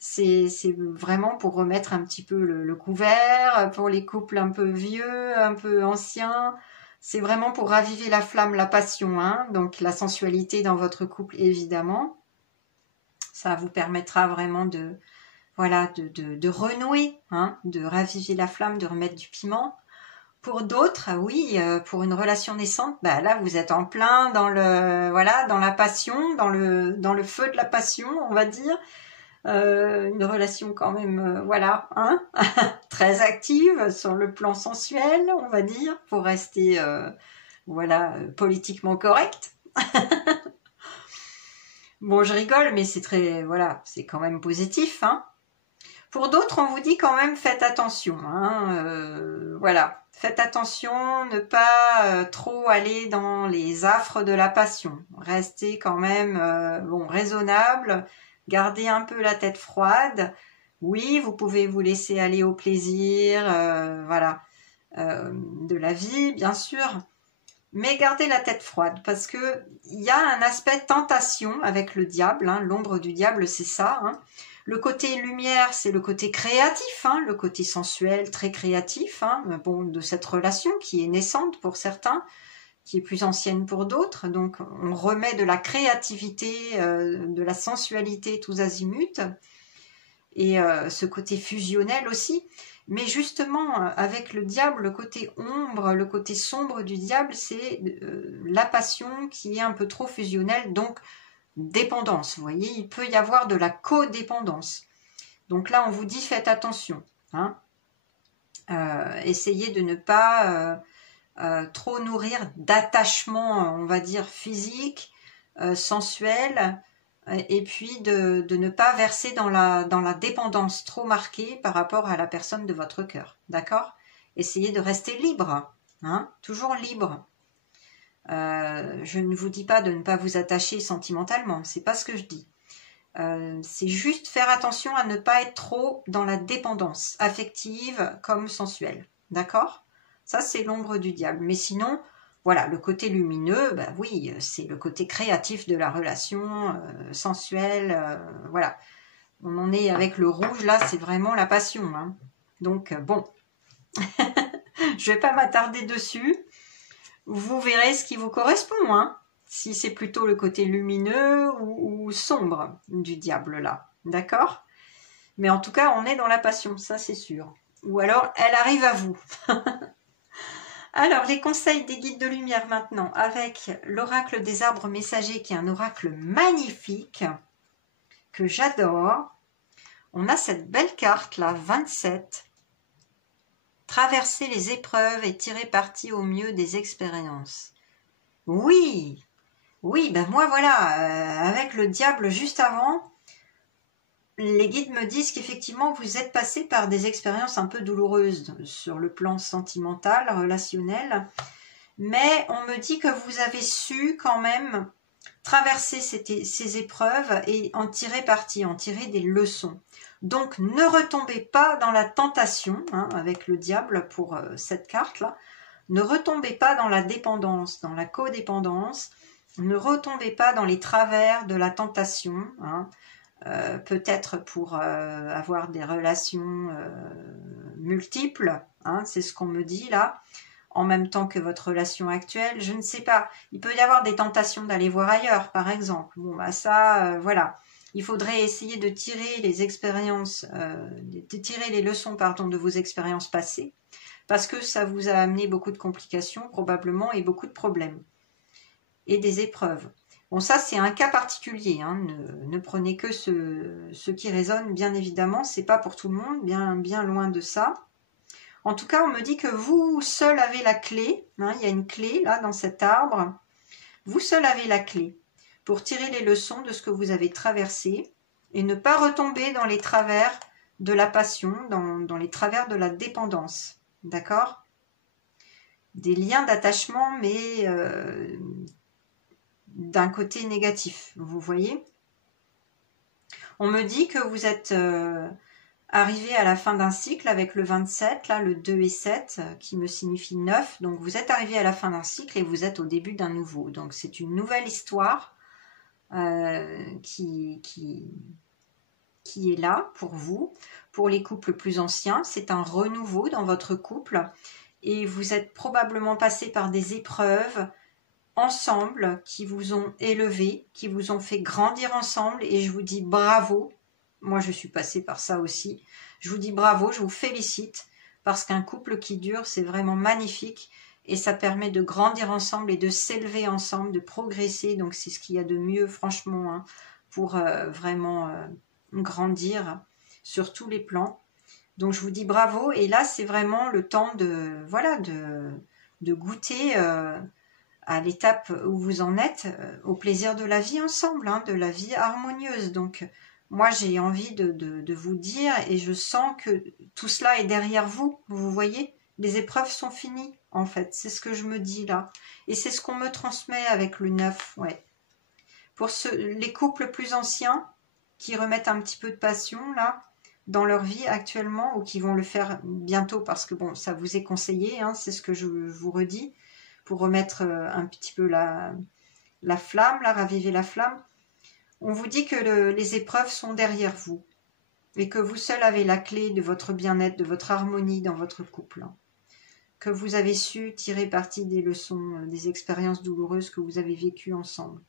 c'est vraiment pour remettre un petit peu le couvert, pour les couples un peu vieux, un peu anciens. C'est vraiment pour raviver la flamme, la passion, hein, donc la sensualité dans votre couple, évidemment. Ça vous permettra vraiment de... Voilà, de renouer, hein, de raviver la flamme, de remettre du piment. Pour d'autres, oui, pour une relation naissante, bah là vous êtes en plein dans le, voilà, dans la passion, dans le feu de la passion, on va dire. Une relation quand même, voilà, hein, très active sur le plan sensuel, on va dire, pour rester, voilà, politiquement correct. Bon, je rigole, mais c'est très, voilà, c'est quand même positif, hein. Pour d'autres, on vous dit quand même faites attention. Hein, voilà, faites attention, ne pas trop aller dans les affres de la passion. Restez quand même bon, raisonnable, gardez un peu la tête froide. Oui, vous pouvez vous laisser aller au plaisir, voilà, de la vie, bien sûr. Mais gardez la tête froide parce que il y a un aspect tentation avec le diable. Hein, l'ombre du diable, c'est ça. Hein. Le côté lumière, c'est le côté créatif, hein, le côté sensuel, très créatif, hein, bon, de cette relation qui est naissante pour certains, qui est plus ancienne pour d'autres. Donc, on remet de la créativité, de la sensualité tous azimuts, et ce côté fusionnel aussi. Mais justement, avec le diable, le côté ombre, le côté sombre du diable, c'est la passion qui est un peu trop fusionnelle, donc dépendance, vous voyez, il peut y avoir de la codépendance. Donc là, on vous dit, faites attention. Hein. Essayez de ne pas trop nourrir d'attachement, on va dire, physique, sensuel, et puis de ne pas verser dans la dépendance trop marquée par rapport à la personne de votre cœur. D'accord? Essayez de rester libre, hein, toujours libre. Je ne vous dis pas de ne pas vous attacher sentimentalement, c'est pas ce que je dis. C'est juste faire attention à ne pas être trop dans la dépendance affective comme sensuelle. D'accord? Ça, c'est l'ombre du diable. Mais sinon, voilà, le côté lumineux, bah oui, c'est le côté créatif de la relation, sensuelle, voilà. On en est avec le rouge, là, c'est vraiment la passion. Hein. Donc, bon, je vais pas m'attarder dessus. Vous verrez ce qui vous correspond, hein, si c'est plutôt le côté lumineux ou sombre du diable là, d'accord? Mais en tout cas, on est dans la passion, ça c'est sûr. Ou alors, elle arrive à vous. Alors, les conseils des guides de lumière maintenant, avec l'oracle des arbres messagers, qui est un oracle magnifique, que j'adore. On a cette belle carte là, 27. Traverser les épreuves et tirer parti au mieux des expériences. Oui, oui, ben moi voilà, avec le diable juste avant, les guides me disent qu'effectivement vous êtes passé par des expériences un peu douloureuses sur le plan sentimental, relationnel, mais on me dit que vous avez su quand même traverser ces épreuves et en tirer parti, en tirer des leçons. Donc, ne retombez pas dans la tentation, hein, avec le diable pour cette carte-là. Ne retombez pas dans la dépendance, dans la codépendance. Ne retombez pas dans les travers de la tentation. Hein, peut-être pour avoir des relations multiples. Hein, c'est ce qu'on me dit là. En même temps que votre relation actuelle, je ne sais pas. Il peut y avoir des tentations d'aller voir ailleurs, par exemple. Bon, bah ça, voilà. Il faudrait essayer de tirer les expériences, de tirer les leçons, pardon, de vos expériences passées, parce que ça vous a amené beaucoup de complications, probablement, et beaucoup de problèmes. Et des épreuves. Bon, ça, c'est un cas particulier. Hein. Ne prenez que ce qui résonne, bien évidemment. C'est pas pour tout le monde, bien loin de ça. En tout cas, on me dit que vous seul avez la clé. Hein, il y a une clé là dans cet arbre. Vous seul avez la clé pour tirer les leçons de ce que vous avez traversé et ne pas retomber dans les travers de la passion, dans les travers de la dépendance. D'accord? Des liens d'attachement, mais d'un côté négatif, vous voyez? On me dit que vous êtes arrivé à la fin d'un cycle avec le 27, là, le 2 et 7, qui me signifie 9. Donc, vous êtes arrivé à la fin d'un cycle et vous êtes au début d'un nouveau. Donc, c'est une nouvelle histoire qui est là pour vous. Pour les couples plus anciens, c'est un renouveau dans votre couple. Et vous êtes probablement passé par des épreuves ensemble qui vous ont élevé, qui vous ont fait grandir ensemble. Et je vous dis bravo. Moi, je suis passée par ça aussi. Je vous dis bravo, je vous félicite parce qu'un couple qui dure, c'est vraiment magnifique et ça permet de grandir ensemble et de s'élever ensemble, de progresser. Donc, c'est ce qu'il y a de mieux, franchement, hein, pour vraiment grandir sur tous les plans. Donc, je vous dis bravo. Et là, c'est vraiment le temps de, voilà, de goûter à l'étape où vous en êtes, au plaisir de la vie ensemble, hein, de la vie harmonieuse. Donc, moi, j'ai envie de vous dire, et je sens que tout cela est derrière vous, vous voyez, les épreuves sont finies, en fait, c'est ce que je me dis là, et c'est ce qu'on me transmet avec le 9, ouais. Pour les couples plus anciens, qui remettent un petit peu de passion, là, dans leur vie actuellement, ou qui vont le faire bientôt, parce que, bon, ça vous est conseillé, hein, c'est ce que je vous redis, pour remettre un petit peu la flamme, là, raviver la flamme. On vous dit que les épreuves sont derrière vous et que vous seul avez la clé de votre bien-être, de votre harmonie dans votre couple. Que vous avez su tirer parti des leçons, des expériences douloureuses que vous avez vécues ensemble.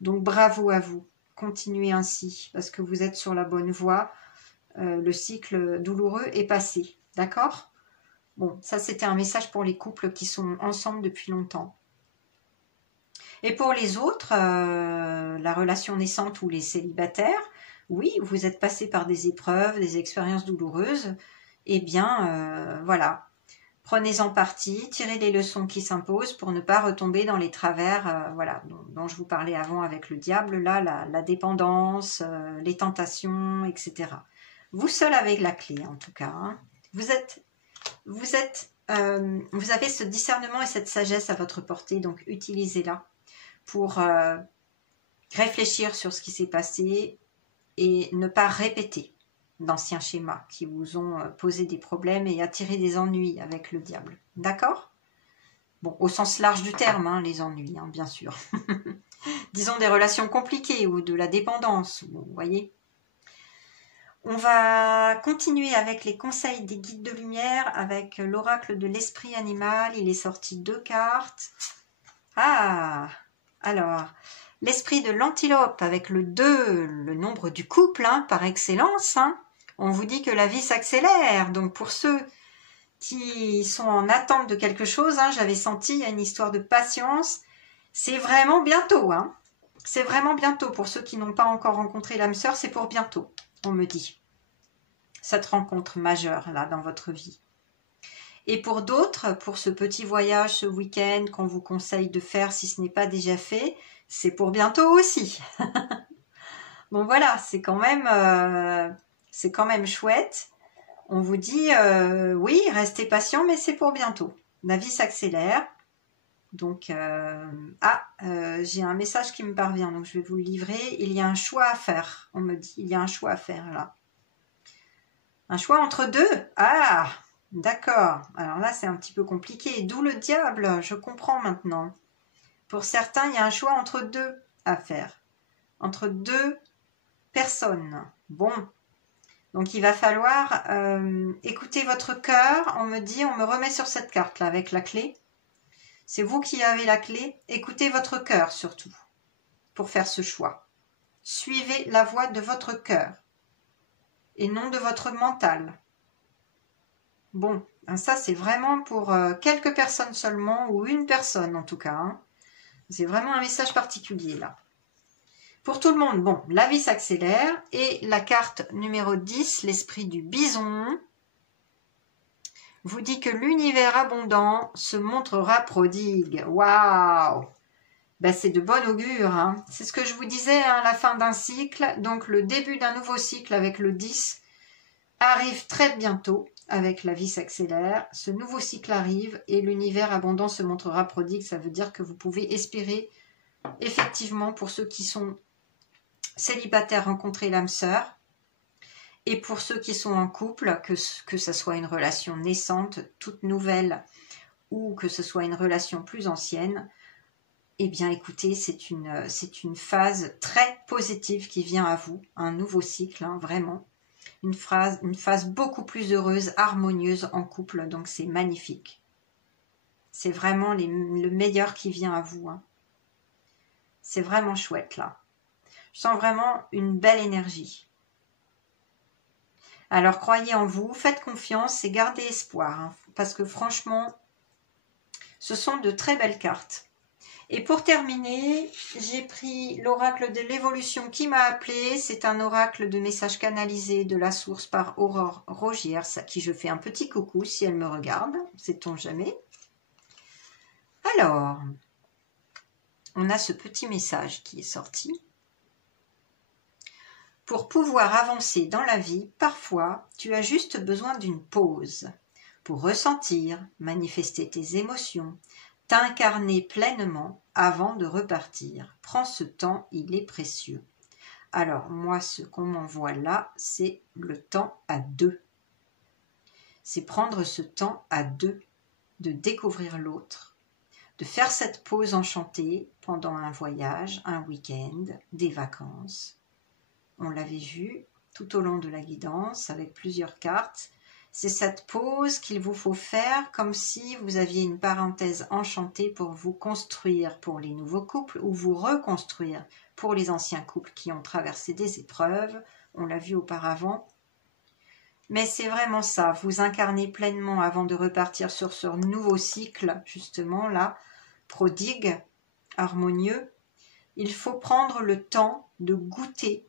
Donc bravo à vous, continuez ainsi parce que vous êtes sur la bonne voie. Le cycle douloureux est passé, d'accord? Bon, ça c'était un message pour les couples qui sont ensemble depuis longtemps. Et pour les autres, la relation naissante ou les célibataires, oui, vous êtes passé par des épreuves, des expériences douloureuses, eh bien, voilà, prenez-en parti, tirez les leçons qui s'imposent pour ne pas retomber dans les travers, voilà, dont je vous parlais avant avec le diable, là, la dépendance, les tentations, etc. Vous seul avec la clé, en tout cas. Hein. Vous avez ce discernement et cette sagesse à votre portée, donc utilisez-la pour réfléchir sur ce qui s'est passé et ne pas répéter d'anciens schémas qui vous ont posé des problèmes et attiré des ennuis avec le diable. D'accord? Bon, au sens large du terme, hein, les ennuis, hein, bien sûr. Disons des relations compliquées ou de la dépendance, vous voyez. On va continuer avec les conseils des guides de lumière avec l'oracle de l'esprit animal. Il est sorti 2 cartes. Ah! Alors, l'esprit de l'antilope avec le 2, le nombre du couple, hein, par excellence. Hein. On vous dit que la vie s'accélère. Donc, pour ceux qui sont en attente de quelque chose, hein, j'avais senti, il y a une histoire de patience. C'est vraiment bientôt. Hein. C'est vraiment bientôt. Pour ceux qui n'ont pas encore rencontré l'âme sœur, c'est pour bientôt, on me dit. Cette rencontre majeure, là, dans votre vie. Et pour d'autres, pour ce petit voyage, ce week-end qu'on vous conseille de faire si ce n'est pas déjà fait, c'est pour bientôt aussi. Bon voilà, c'est quand même chouette. On vous dit, oui, restez patient, mais c'est pour bientôt. La vie s'accélère. Donc, j'ai un message qui me parvient, donc je vais vous le livrer. Il y a un choix à faire, on me dit. Il y a un choix à faire là. Un choix entre deux. Ah! D'accord, alors là c'est un petit peu compliqué, d'où le diable, je comprends maintenant. Pour certains, il y a un choix entre deux à faire, entre deux personnes. Bon, donc il va falloir écouter votre cœur, on me remet sur cette carte là avec la clé. C'est vous qui avez la clé, écoutez votre cœur surtout pour faire ce choix. Suivez la voie de votre cœur et non de votre mental. Bon, ça c'est vraiment pour quelques personnes seulement, ou une personne en tout cas. Hein. C'est vraiment un message particulier là. Pour tout le monde, bon, la vie s'accélère. Et la carte numéro 10, l'esprit du bison, vous dit que l'univers abondant se montrera prodigue. Waouh! Ben, c'est de bon augure. Hein. C'est ce que je vous disais, hein, la fin d'un cycle. Donc le début d'un nouveau cycle avec le 10 arrive très bientôt. Avec la vie s'accélère. Ce nouveau cycle arrive et l'univers abondant se montrera prodigue. Ça veut dire que vous pouvez espérer, effectivement, pour ceux qui sont célibataires, rencontrer l'âme sœur. Et pour ceux qui sont en couple, que ça soit une relation naissante, toute nouvelle, ou que ce soit une relation plus ancienne, eh bien écoutez, c'est une phase très positive qui vient à vous, un nouveau cycle, hein, vraiment. Une phase beaucoup plus heureuse, harmonieuse en couple, donc c'est magnifique. C'est vraiment le meilleur qui vient à vous. Hein. C'est vraiment chouette là. Je sens vraiment une belle énergie. Alors croyez en vous, faites confiance et gardez espoir, hein, parce que franchement, ce sont de très belles cartes. Et pour terminer, j'ai pris l'oracle de l'évolution qui m'a appelé. C'est un oracle de message canalisé de la source par Aurore Rogiers, à qui je fais un petit coucou si elle me regarde, sait-on jamais. Alors, on a ce petit message qui est sorti. Pour pouvoir avancer dans la vie, parfois, tu as juste besoin d'une pause pour ressentir, manifester tes émotions, t'incarner pleinement avant de repartir. Prends ce temps, il est précieux. Alors, moi, ce qu'on m'envoie là, c'est le temps à deux. C'est prendre ce temps à deux, de découvrir l'autre, de faire cette pause enchantée pendant un voyage, un week-end, des vacances. On l'avait vu tout au long de la guidance avec plusieurs cartes. C'est cette pause qu'il vous faut faire comme si vous aviez une parenthèse enchantée pour vous construire pour les nouveaux couples ou vous reconstruire pour les anciens couples qui ont traversé des épreuves. On l'a vu auparavant. Mais c'est vraiment ça, vous incarnez pleinement avant de repartir sur ce nouveau cycle, justement là, prodigue, harmonieux. Il faut prendre le temps de goûter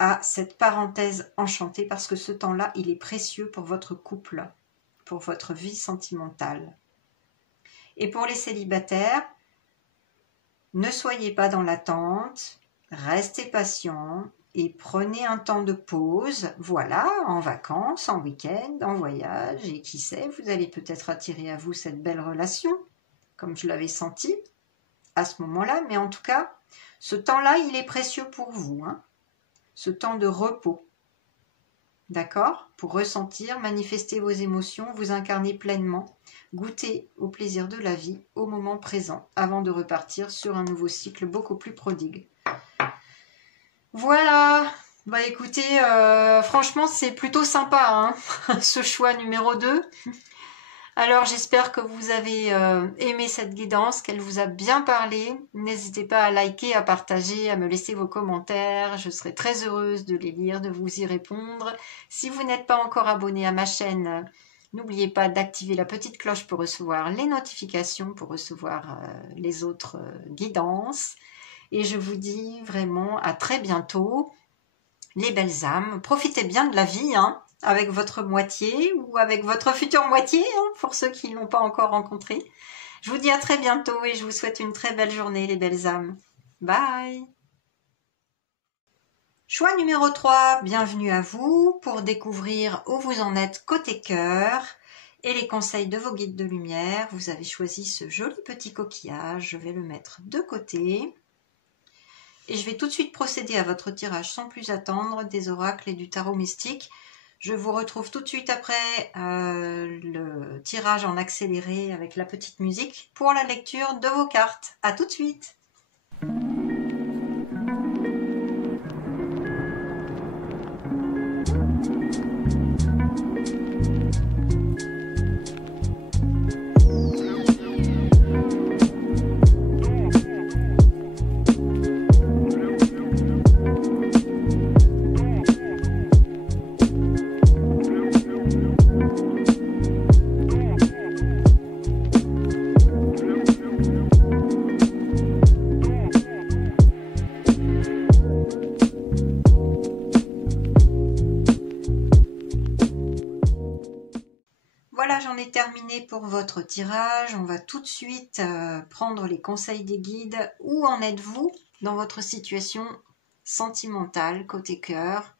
à cette parenthèse enchantée parce que ce temps-là, il est précieux pour votre couple, pour votre vie sentimentale. Et pour les célibataires, ne soyez pas dans l'attente, restez patient et prenez un temps de pause, voilà, en vacances, en week-end, en voyage, et qui sait, vous allez peut-être attirer à vous cette belle relation, comme je l'avais senti à ce moment-là, mais en tout cas, ce temps-là, il est précieux pour vous, hein. Ce temps de repos, d'accord? Pour ressentir, manifester vos émotions, vous incarner pleinement, goûter au plaisir de la vie au moment présent, avant de repartir sur un nouveau cycle beaucoup plus prodigue. Voilà, bah écoutez, franchement c'est plutôt sympa, hein, ce choix numéro 2. Alors j'espère que vous avez aimé cette guidance, qu'elle vous a bien parlé. N'hésitez pas à liker, à partager, à me laisser vos commentaires. Je serai très heureuse de les lire, de vous y répondre. Si vous n'êtes pas encore abonné à ma chaîne, n'oubliez pas d'activer la petite cloche pour recevoir les notifications, pour recevoir les autres guidances. Et je vous dis vraiment à très bientôt, les belles âmes. Profitez bien de la vie, hein, avec votre moitié ou avec votre future moitié, hein, pour ceux qui ne l'ont pas encore rencontré. Je vous dis à très bientôt et je vous souhaite une très belle journée, les belles âmes. Bye! Choix numéro 3, bienvenue à vous pour découvrir où vous en êtes côté cœur et les conseils de vos guides de lumière. Vous avez choisi ce joli petit coquillage, je vais le mettre de côté. Et je vais tout de suite procéder à votre tirage sans plus attendre des oracles et du tarot mystique. Je vous retrouve tout de suite après le tirage en accéléré avec la petite musique pour la lecture de vos cartes. À tout de suite! terminé pour votre tirage. On va tout de suite prendre les conseils des guides. Où en êtes-vous dans votre situation sentimentale côté cœur?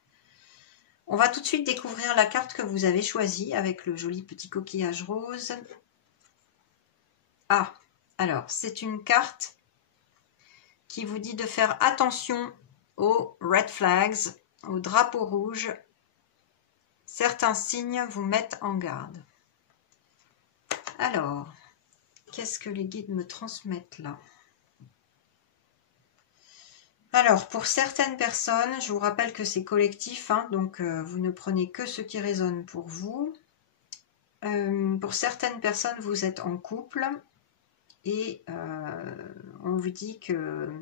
On va tout de suite découvrir la carte que vous avez choisie avec le joli petit coquillage rose. Ah, alors c'est une carte qui vous dit de faire attention aux red flags, aux drapeaux rouges. Certains signes vous mettent en garde. Alors, qu'est-ce que les guides me transmettent là? Alors, pour certaines personnes, je vous rappelle que c'est collectif, hein, donc vous ne prenez que ce qui résonne pour vous. Pour certaines personnes, vous êtes en couple et on vous dit que,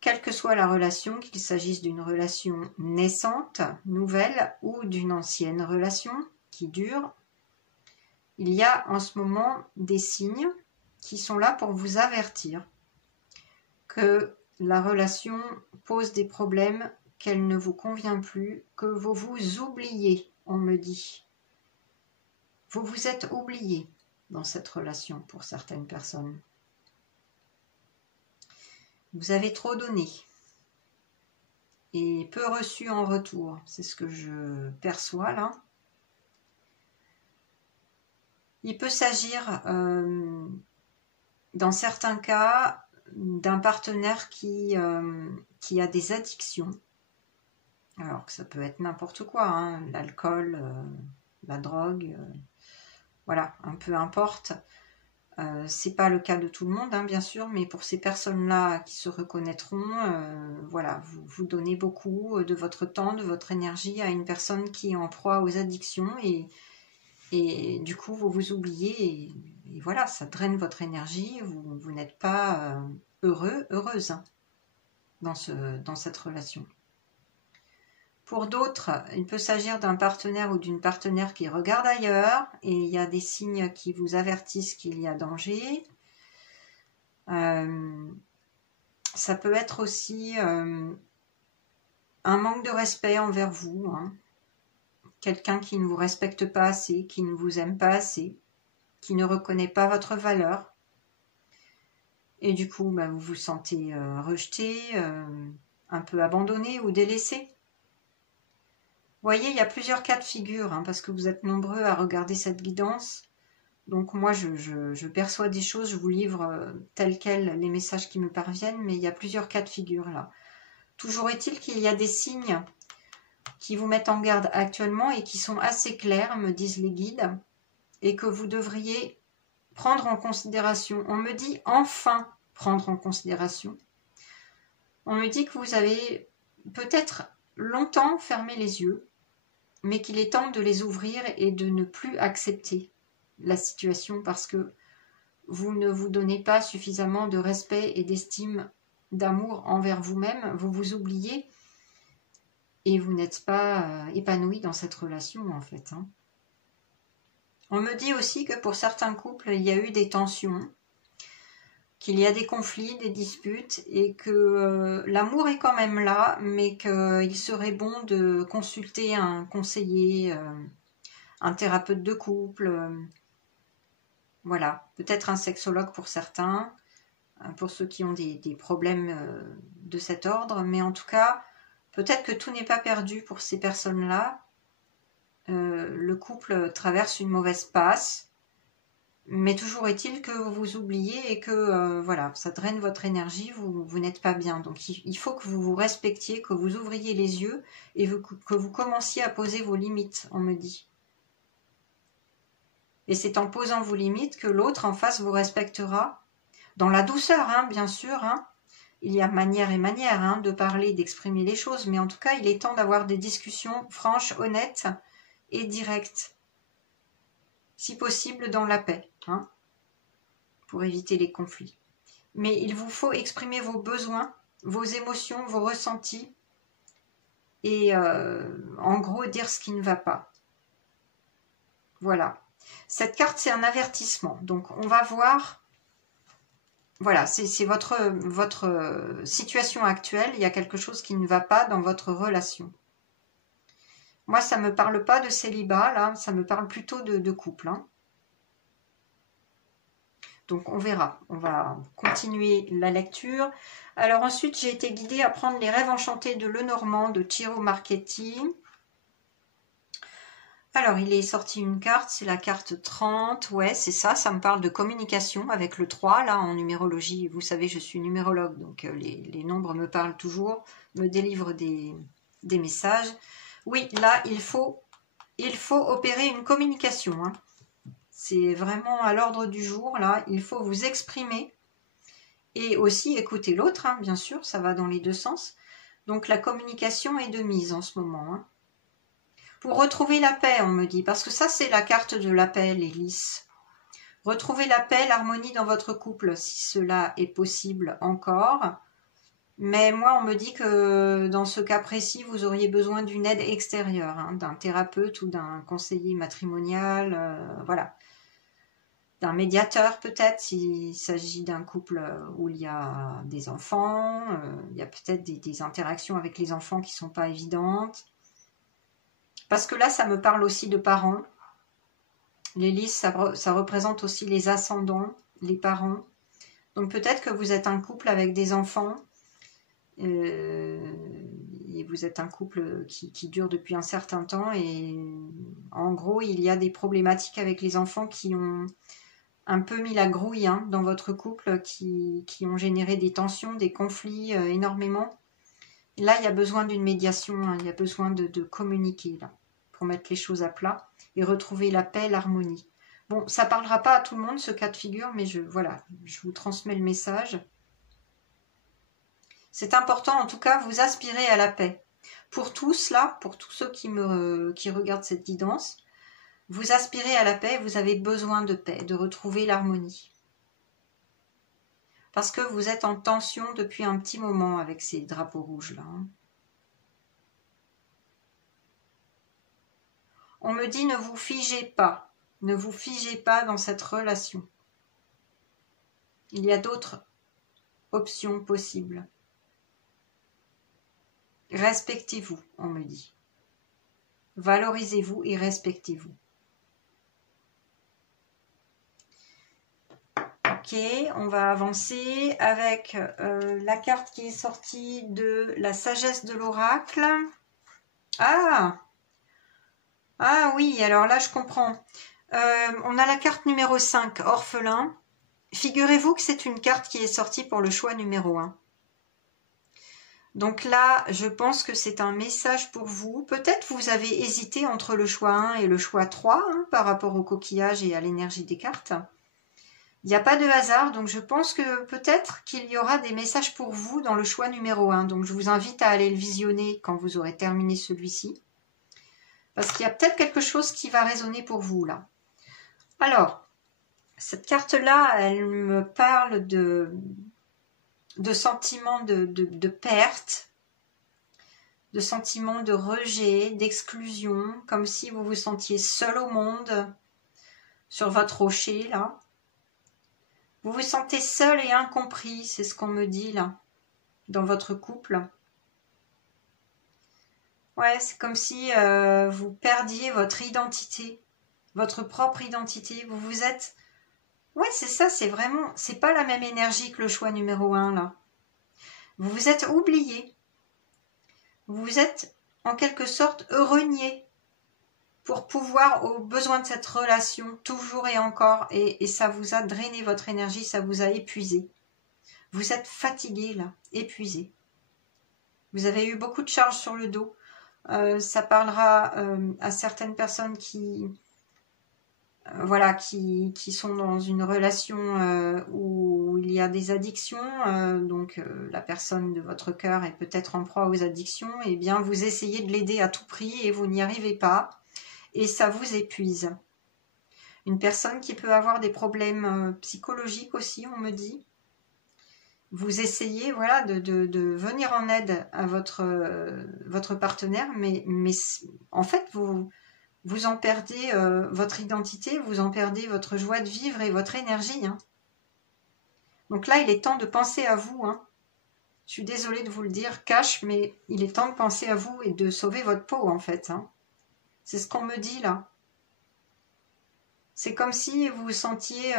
quelle que soit la relation, qu'il s'agisse d'une relation naissante, nouvelle ou d'une ancienne relation qui dure, il y a en ce moment des signes qui sont là pour vous avertir que la relation pose des problèmes, qu'elle ne vous convient plus, que vous vous oubliez, on me dit. Vous vous êtes oublié dans cette relation pour certaines personnes. Vous avez trop donné et peu reçu en retour, c'est ce que je perçois là. Il peut s'agir, dans certains cas, d'un partenaire qui a des addictions. Alors que ça peut être n'importe quoi, hein, l'alcool, la drogue, voilà, peu importe. C'est pas le cas de tout le monde, hein, bien sûr, mais pour ces personnes-là qui se reconnaîtront, voilà, vous donnez beaucoup de votre temps, de votre énergie à une personne qui est en proie aux addictions et du coup vous vous oubliez et voilà, ça draine votre énergie, vous n'êtes pas heureuse hein, dans cette relation. Pour d'autres, il peut s'agir d'un partenaire ou d'une partenaire qui regarde ailleurs et il y a des signes qui vous avertissent qu'il y a danger. Ça peut être aussi un manque de respect envers vous, hein. Quelqu'un qui ne vous respecte pas assez, qui ne vous aime pas assez, qui ne reconnaît pas votre valeur. Et du coup, vous vous sentez rejeté, un peu abandonné ou délaissé. Vous voyez, il y a plusieurs cas de figure, hein, parce que vous êtes nombreux à regarder cette guidance. Donc moi, je perçois des choses, je vous livre tels quels les messages qui me parviennent, mais il y a plusieurs cas de figure là. Toujours est-il qu'il y a des signes qui vous mettent en garde actuellement et qui sont assez clairs, me disent les guides, et que vous devriez prendre en considération. On me dit enfin prendre en considération. On me dit que vous avez peut-être longtemps fermé les yeux, mais qu'il est temps de les ouvrir et de ne plus accepter la situation parce que vous ne vous donnez pas suffisamment de respect et d'estime, d'amour envers vous-même, vous vous oubliez et vous n'êtes pas épanoui dans cette relation en fait. Hein. On me dit aussi que pour certains couples, il y a eu des tensions, qu'il y a des conflits, des disputes et que l'amour est quand même là, mais qu'il serait bon de consulter un conseiller, un thérapeute de couple, voilà, peut-être un sexologue pour certains, pour ceux qui ont des problèmes de cet ordre, mais en tout cas, peut-être que tout n'est pas perdu pour ces personnes-là. Le couple traverse une mauvaise passe, mais toujours est-il que vous vous oubliez et que voilà, ça draine votre énergie, vous n'êtes pas bien. Donc il faut que vous vous respectiez, que vous ouvriez les yeux et que vous commenciez à poser vos limites, on me dit. Et c'est en posant vos limites que l'autre en face vous respectera. Dans la douceur, hein, bien sûr. Hein. Il y a manière et manière hein, de parler, d'exprimer les choses, mais en tout cas, il est temps d'avoir des discussions franches, honnêtes et directes. Si possible, dans la paix, hein, pour éviter les conflits. Mais il vous faut exprimer vos besoins, vos émotions, vos ressentis, et en gros, dire ce qui ne va pas. Voilà. Cette carte, c'est un avertissement. Donc, on va voir... Voilà, c'est votre situation actuelle. Il y a quelque chose qui ne va pas dans votre relation. Moi, ça ne me parle pas de célibat, là. Ça me parle plutôt de couple. Hein. Donc on verra, on va continuer la lecture. Alors ensuite, j'ai été guidée à prendre les rêves enchantés de Lenormand de Ciro Marchetti. Alors, il est sorti une carte, c'est la carte 30, ouais, c'est ça, ça me parle de communication avec le 3, là, en numérologie. Vous savez, je suis numérologue, donc les nombres me parlent toujours, me délivrent des messages. Oui, là, il faut opérer une communication, hein. C'est vraiment à l'ordre du jour, là, il faut vous exprimer et aussi écouter l'autre, hein, bien sûr, ça va dans les deux sens. Donc, la communication est de mise en ce moment, hein. Pour retrouver la paix, on me dit, parce que ça, c'est la carte de la paix, les lys. Retrouvez la paix, l'harmonie dans votre couple, si cela est possible encore. Mais moi, on me dit que dans ce cas précis, vous auriez besoin d'une aide extérieure, hein, d'un thérapeute ou d'un conseiller matrimonial, voilà. D'un médiateur peut-être, s'il s'agit d'un couple où il y a des enfants, il y a peut-être des interactions avec les enfants qui ne sont pas évidentes. Parce que là, ça me parle aussi de parents. Les lys, ça représente aussi les ascendants, les parents. Donc peut-être que vous êtes un couple avec des enfants. Et vous êtes un couple qui dure depuis un certain temps. Et en gros, il y a des problématiques avec les enfants qui ont un peu mis la grouille, hein, dans votre couple, qui ont généré des tensions, des conflits énormément. Et là, il y a besoin d'une médiation, hein, il y a besoin de communiquer, là, pour mettre les choses à plat et retrouver la paix, l'harmonie. Bon, ça ne parlera pas à tout le monde, ce cas de figure, mais voilà, je vous transmets le message. C'est important, en tout cas, vous aspirez à la paix. Pour tous, là, pour tous ceux qui regardent cette guidance, vous aspirez à la paix, vous avez besoin de paix, de retrouver l'harmonie. Parce que vous êtes en tension depuis un petit moment avec ces drapeaux rouges-là, hein. On me dit ne vous figez pas dans cette relation. Il y a d'autres options possibles. Respectez-vous, on me dit. Valorisez-vous et respectez-vous. Ok, on va avancer avec la carte qui est sortie de la sagesse de l'oracle. Ah oui, alors là je comprends. On a la carte numéro 5, orphelin. Figurez-vous que c'est une carte qui est sortie pour le choix numéro 1. Donc là, je pense que c'est un message pour vous. Peut-être vous avez hésité entre le choix 1 et le choix 3, hein, par rapport au coquillage et à l'énergie des cartes. Il n'y a pas de hasard, donc je pense que peut-être qu'il y aura des messages pour vous dans le choix numéro 1. Donc je vous invite à aller le visionner quand vous aurez terminé celui-ci. Parce qu'il y a peut-être quelque chose qui va résonner pour vous là. Alors, cette carte-là, elle me parle de sentiments de perte, de sentiments de rejet, d'exclusion, comme si vous vous sentiez seul au monde, sur votre rocher là. Vous vous sentez seul et incompris, c'est ce qu'on me dit là, dans votre couple. Ouais, c'est comme si vous perdiez votre identité, votre propre identité. Vous êtes... Ouais, c'est ça, c'est vraiment... C'est pas la même énergie que le choix numéro 1, là. Vous vous êtes oublié. Vous vous êtes, en quelque sorte, renié pour pouvoir aux besoins de cette relation, toujours et encore. Et ça vous a drainé votre énergie, ça vous a épuisé. Vous êtes fatigué, là, épuisé. Vous avez eu beaucoup de charges sur le dos. Ça parlera à certaines personnes qui sont dans une relation où il y a des addictions, donc la personne de votre cœur est peut-être en proie aux addictions, et bien vous essayez de l'aider à tout prix et vous n'y arrivez pas, et ça vous épuise. Une personne qui peut avoir des problèmes psychologiques aussi, on me dit. Vous essayez voilà, de venir en aide à votre partenaire, mais en fait, vous en perdez votre identité, vous en perdez votre joie de vivre et votre énergie, hein. Donc là, il est temps de penser à vous, hein. Je suis désolée de vous le dire, cash, mais il est temps de penser à vous et de sauver votre peau, en fait, hein. C'est ce qu'on me dit, là. C'est comme si vous vous sentiez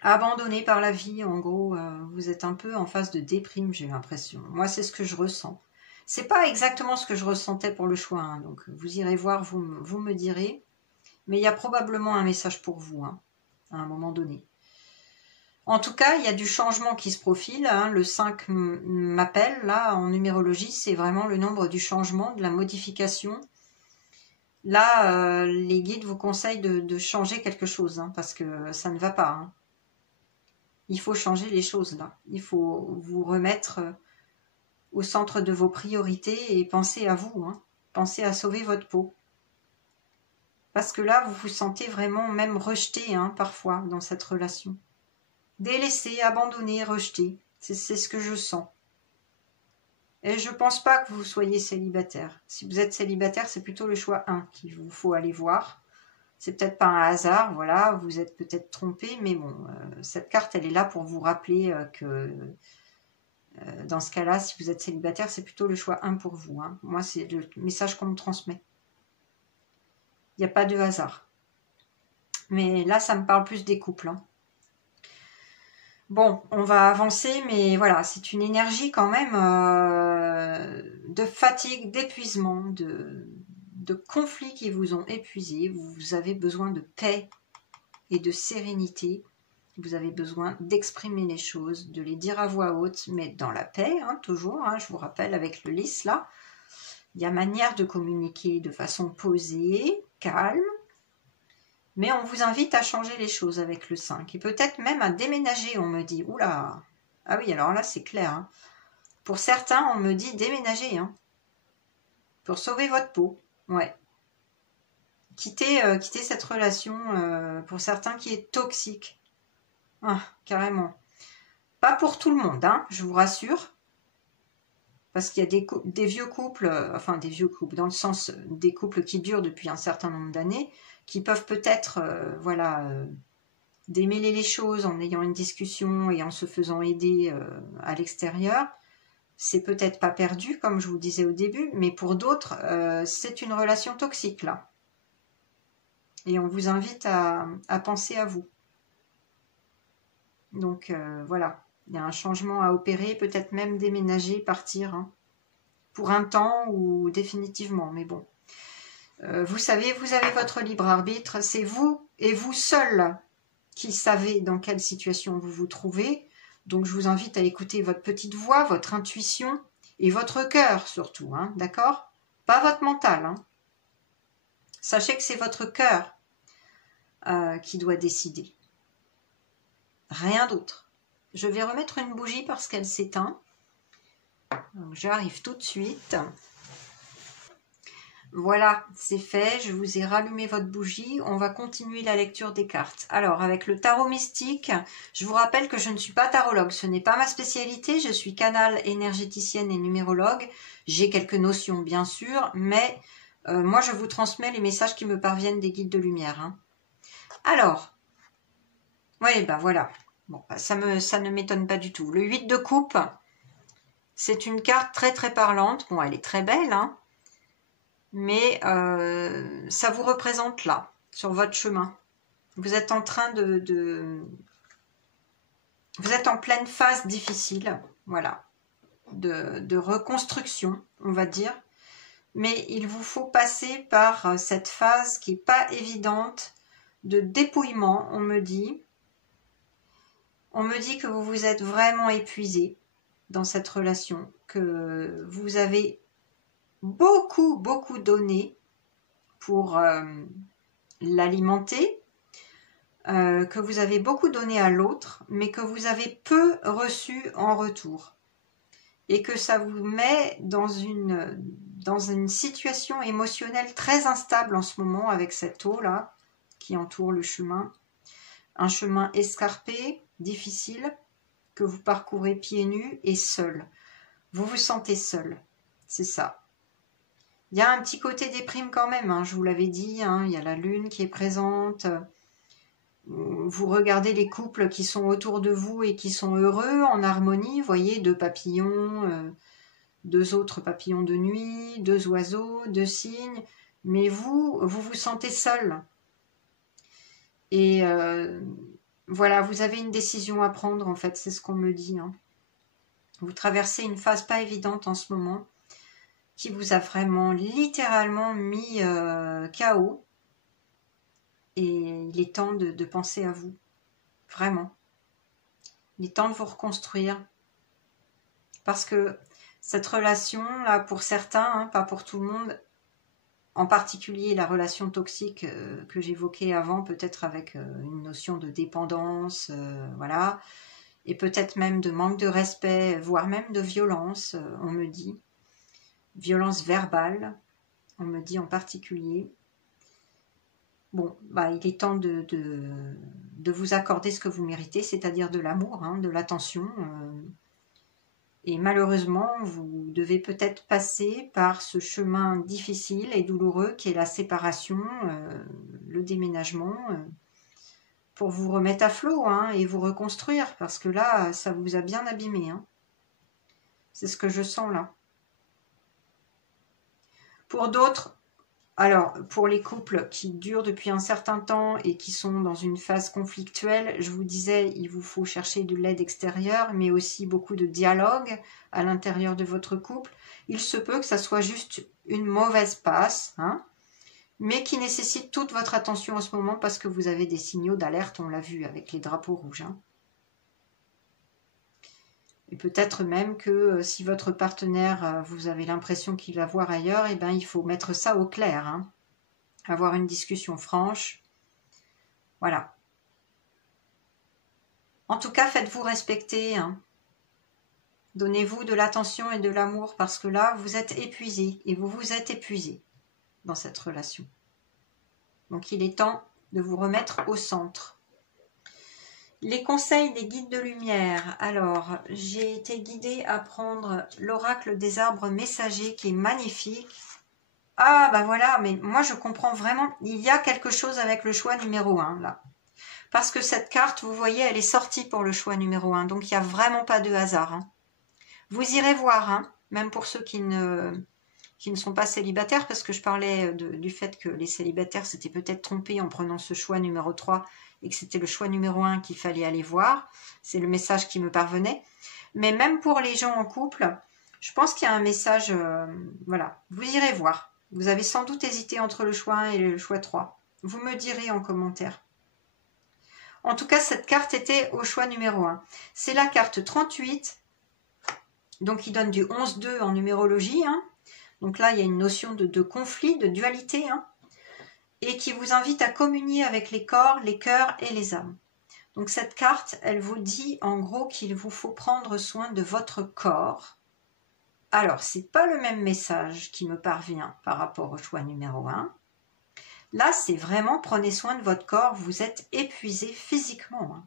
abandonné par la vie, en gros. Vous êtes un peu en phase de déprime, j'ai l'impression. Moi, c'est ce que je ressens. C'est pas exactement ce que je ressentais pour le choix, hein, donc vous irez voir, vous me direz. Mais il y a probablement un message pour vous, hein, à un moment donné. En tout cas, il y a du changement qui se profile, hein. Le 5 m'appelle, là, en numérologie, c'est vraiment le nombre du changement, de la modification. Là, les guides vous conseillent de changer quelque chose, hein, parce que ça ne va pas, hein. Il faut changer les choses, là. Il faut vous remettre au centre de vos priorités et penser à vous, hein. Pensez à sauver votre peau. Parce que là, vous vous sentez vraiment même rejeté, hein, parfois, dans cette relation. Délaissé, abandonné, rejeté. C'est ce que je sens. Et je pense pas que vous soyez célibataire. Si vous êtes célibataire, c'est plutôt le choix 1 qu'il vous faut aller voir. C'est peut-être pas un hasard, voilà, vous êtes peut-être trompé, mais bon, cette carte, elle est là pour vous rappeler que dans ce cas-là, si vous êtes célibataire, c'est plutôt le choix 1 pour vous, hein. Moi, c'est le message qu'on me transmet. Il n'y a pas de hasard. Mais là, ça me parle plus des couples, hein. Bon, on va avancer, mais voilà, c'est une énergie quand même de fatigue, d'épuisement, de conflits qui vous ont épuisé. Vous avez besoin de paix et de sérénité. Vous avez besoin d'exprimer les choses, de les dire à voix haute, mais dans la paix, hein, toujours. Hein, je vous rappelle, avec le lys, là, il y a manière de communiquer de façon posée, calme. Mais on vous invite à changer les choses avec le 5. Et peut-être même à déménager, on me dit. Oula! Ah oui, alors là, c'est clair, hein. Pour certains, on me dit déménager, hein. Pour sauver votre peau. Ouais. Quitter cette relation, pour certains, qui est toxique. Ah, carrément. Pas pour tout le monde, hein, je vous rassure. Parce qu'il y a des vieux couples, enfin des vieux couples, dans le sens des couples qui durent depuis un certain nombre d'années, qui peuvent peut-être, voilà, démêler les choses en ayant une discussion et en se faisant aider à l'extérieur. C'est peut-être pas perdu, comme je vous disais au début, mais pour d'autres, c'est une relation toxique, là. Et on vous invite à penser à vous. Donc, voilà. Il y a un changement à opérer, peut-être même déménager, partir, hein, pour un temps ou définitivement, mais bon. Vous savez, vous avez votre libre arbitre, c'est vous et vous seul qui savez dans quelle situation vous vous trouvez. Donc je vous invite à écouter votre petite voix, votre intuition et votre cœur surtout, hein, d'accord? Pas votre mental, hein. Sachez que c'est votre cœur qui doit décider. Rien d'autre. Je vais remettre une bougie parce qu'elle s'éteint. J'arrive tout de suite. Voilà, c'est fait. Je vous ai rallumé votre bougie. On va continuer la lecture des cartes. Alors, avec le tarot mystique, je vous rappelle que je ne suis pas tarologue. Ce n'est pas ma spécialité. Je suis canal énergéticienne et numérologue. J'ai quelques notions, bien sûr, mais moi, je vous transmets les messages qui me parviennent des guides de lumière, hein. Alors, oui, ben voilà. Bon, ça ne m'étonne pas du tout. Le 8 de coupe, c'est une carte très très parlante. Bon, elle est très belle, hein, mais ça vous représente là, sur votre chemin. Vous êtes en train vous êtes en pleine phase difficile, voilà, de reconstruction, on va dire. Mais il vous faut passer par cette phase qui n'est pas évidente, de dépouillement, on me dit. On me dit que vous vous êtes vraiment épuisé dans cette relation, que vous avez beaucoup donné pour l'alimenter, que vous avez beaucoup donné à l'autre, mais que vous avez peu reçu en retour. Et que ça vous met dans une situation émotionnelle très instable en ce moment avec cette eau-là qui entoure le chemin. Un chemin escarpé, difficile, que vous parcourez pieds nus et seul. Vous vous sentez seul, c'est ça. Il y a un petit côté déprime quand même, hein, je vous l'avais dit, hein, il y a la lune qui est présente. Vous regardez les couples qui sont autour de vous et qui sont heureux, en harmonie, vous voyez, 2 papillons, 2 autres papillons de nuit, 2 oiseaux, 2 cygnes, mais vous vous sentez seul. Et voilà, vous avez une décision à prendre, en fait, c'est ce qu'on me dit. Hein. Vous traversez une phase pas évidente en ce moment, qui vous a vraiment littéralement mis KO. Et il est temps de penser à vous, vraiment. Il est temps de vous reconstruire. Parce que cette relation, là, pour certains, hein, pas pour tout le monde, en particulier la relation toxique que j'évoquais avant, peut-être avec une notion de dépendance, voilà, et peut-être même de manque de respect, voire même de violence, on me dit, violence verbale, on me dit en particulier. Bon, bah, il est temps de vous accorder ce que vous méritez, c'est-à-dire de l'amour, hein, de l'attention. Et malheureusement, vous devez peut-être passer par ce chemin difficile et douloureux qui est la séparation, le déménagement, pour vous remettre à flot hein, et vous reconstruire, parce que là, ça vous a bien abîmé. Hein. C'est ce que je sens là. Pour d'autres, alors pour les couples qui durent depuis un certain temps et qui sont dans une phase conflictuelle, je vous disais, il vous faut chercher de l'aide extérieure, mais aussi beaucoup de dialogue à l'intérieur de votre couple. Il se peut que ça soit juste une mauvaise passe, hein, mais qui nécessite toute votre attention en ce moment parce que vous avez des signaux d'alerte, on l'a vu avec les drapeaux rouges. Hein. Et peut-être même que si votre partenaire, vous avez l'impression qu'il va voir ailleurs, eh ben, il faut mettre ça au clair. Hein. Avoir une discussion franche. Voilà. En tout cas, faites-vous respecter. Hein. Donnez-vous de l'attention et de l'amour parce que là, vous êtes épuisé et vous vous êtes épuisé dans cette relation. Donc, il est temps de vous remettre au centre. Les conseils des guides de lumière. Alors, j'ai été guidée à prendre l'oracle des arbres messagers qui est magnifique. Ah, bah voilà, mais moi je comprends vraiment, il y a quelque chose avec le choix numéro 1, là. Parce que cette carte, vous voyez, elle est sortie pour le choix numéro 1, donc il n'y a vraiment pas de hasard. Hein. Vous irez voir, hein, même pour ceux qui ne sont pas célibataires, parce que je parlais du fait que les célibataires s'étaient peut-être trompés en prenant ce choix numéro 3 et que c'était le choix numéro 1 qu'il fallait aller voir. C'est le message qui me parvenait. Mais même pour les gens en couple, je pense qu'il y a un message, voilà, vous irez voir. Vous avez sans doute hésité entre le choix 1 et le choix 3. Vous me direz en commentaire. En tout cas, cette carte était au choix numéro 1. C'est la carte 38, donc qui donne du 11-2 en numérologie. Hein. Donc là, il y a une notion de conflit, de dualité, hein, et qui vous invite à communier avec les corps, les cœurs et les âmes. Donc cette carte, elle vous dit en gros qu'il vous faut prendre soin de votre corps. Alors, ce n'est pas le même message qui me parvient par rapport au choix numéro 1. Là, c'est vraiment prenez soin de votre corps, vous êtes épuisé physiquement. Hein.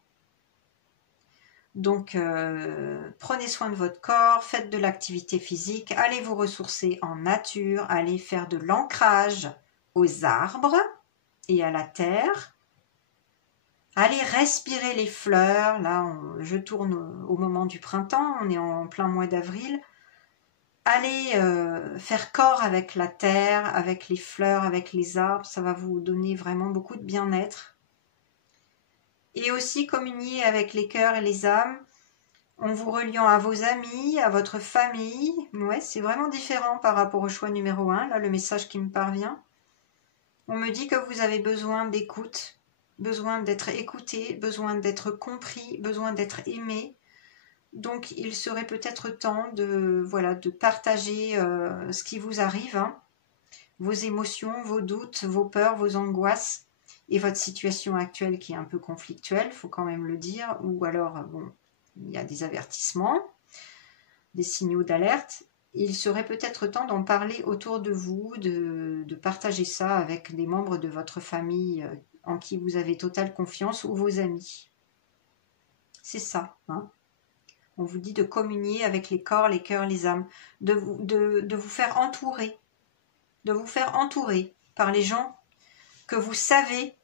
Donc, prenez soin de votre corps, faites de l'activité physique, allez vous ressourcer en nature, allez faire de l'ancrage aux arbres et à la terre. Allez respirer les fleurs. Là, je tourne au moment du printemps, on est en plein mois d'avril. Allez faire corps avec la terre, avec les fleurs, avec les arbres. Ça va vous donner vraiment beaucoup de bien-être. Et aussi communier avec les cœurs et les âmes en vous reliant à vos amis, à votre famille. Ouais, c'est vraiment différent par rapport au choix numéro 1, là, le message qui me parvient. On me dit que vous avez besoin d'écoute, besoin d'être écouté, besoin d'être compris, besoin d'être aimé. Donc, il serait peut-être temps de partager ce qui vous arrive, hein, vos émotions, vos doutes, vos peurs, vos angoisses et votre situation actuelle qui est un peu conflictuelle, il faut quand même le dire, ou alors, bon, il y a des avertissements, des signaux d'alerte. Il serait peut-être temps d'en parler autour de vous, de partager ça avec des membres de votre famille en qui vous avez totale confiance ou vos amis. C'est ça, hein. On vous dit de communier avec les corps, les cœurs, les âmes, de vous faire entourer, par les gens que vous savez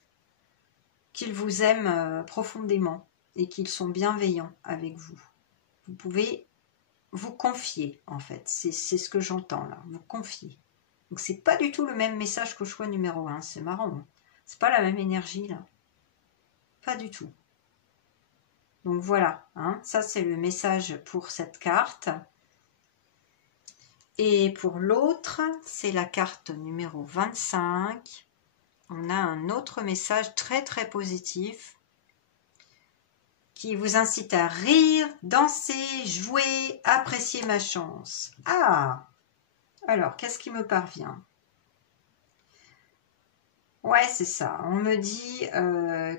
qu'ils vous aiment profondément et qu'ils sont bienveillants avec vous. Vous pouvez vous confier, en fait. C'est ce que j'entends là, vous confier. Donc c'est pas du tout le même message qu'au choix numéro 1, c'est marrant. Hein. C'est pas la même énergie là. Pas du tout. Donc voilà, hein, ça c'est le message pour cette carte. Et pour l'autre, c'est la carte numéro 25. On a un autre message très très positif qui vous incite à rire, danser, jouer, apprécier ma chance. Ah! Alors, qu'est-ce qui me parvient? Ouais, c'est ça. On me dit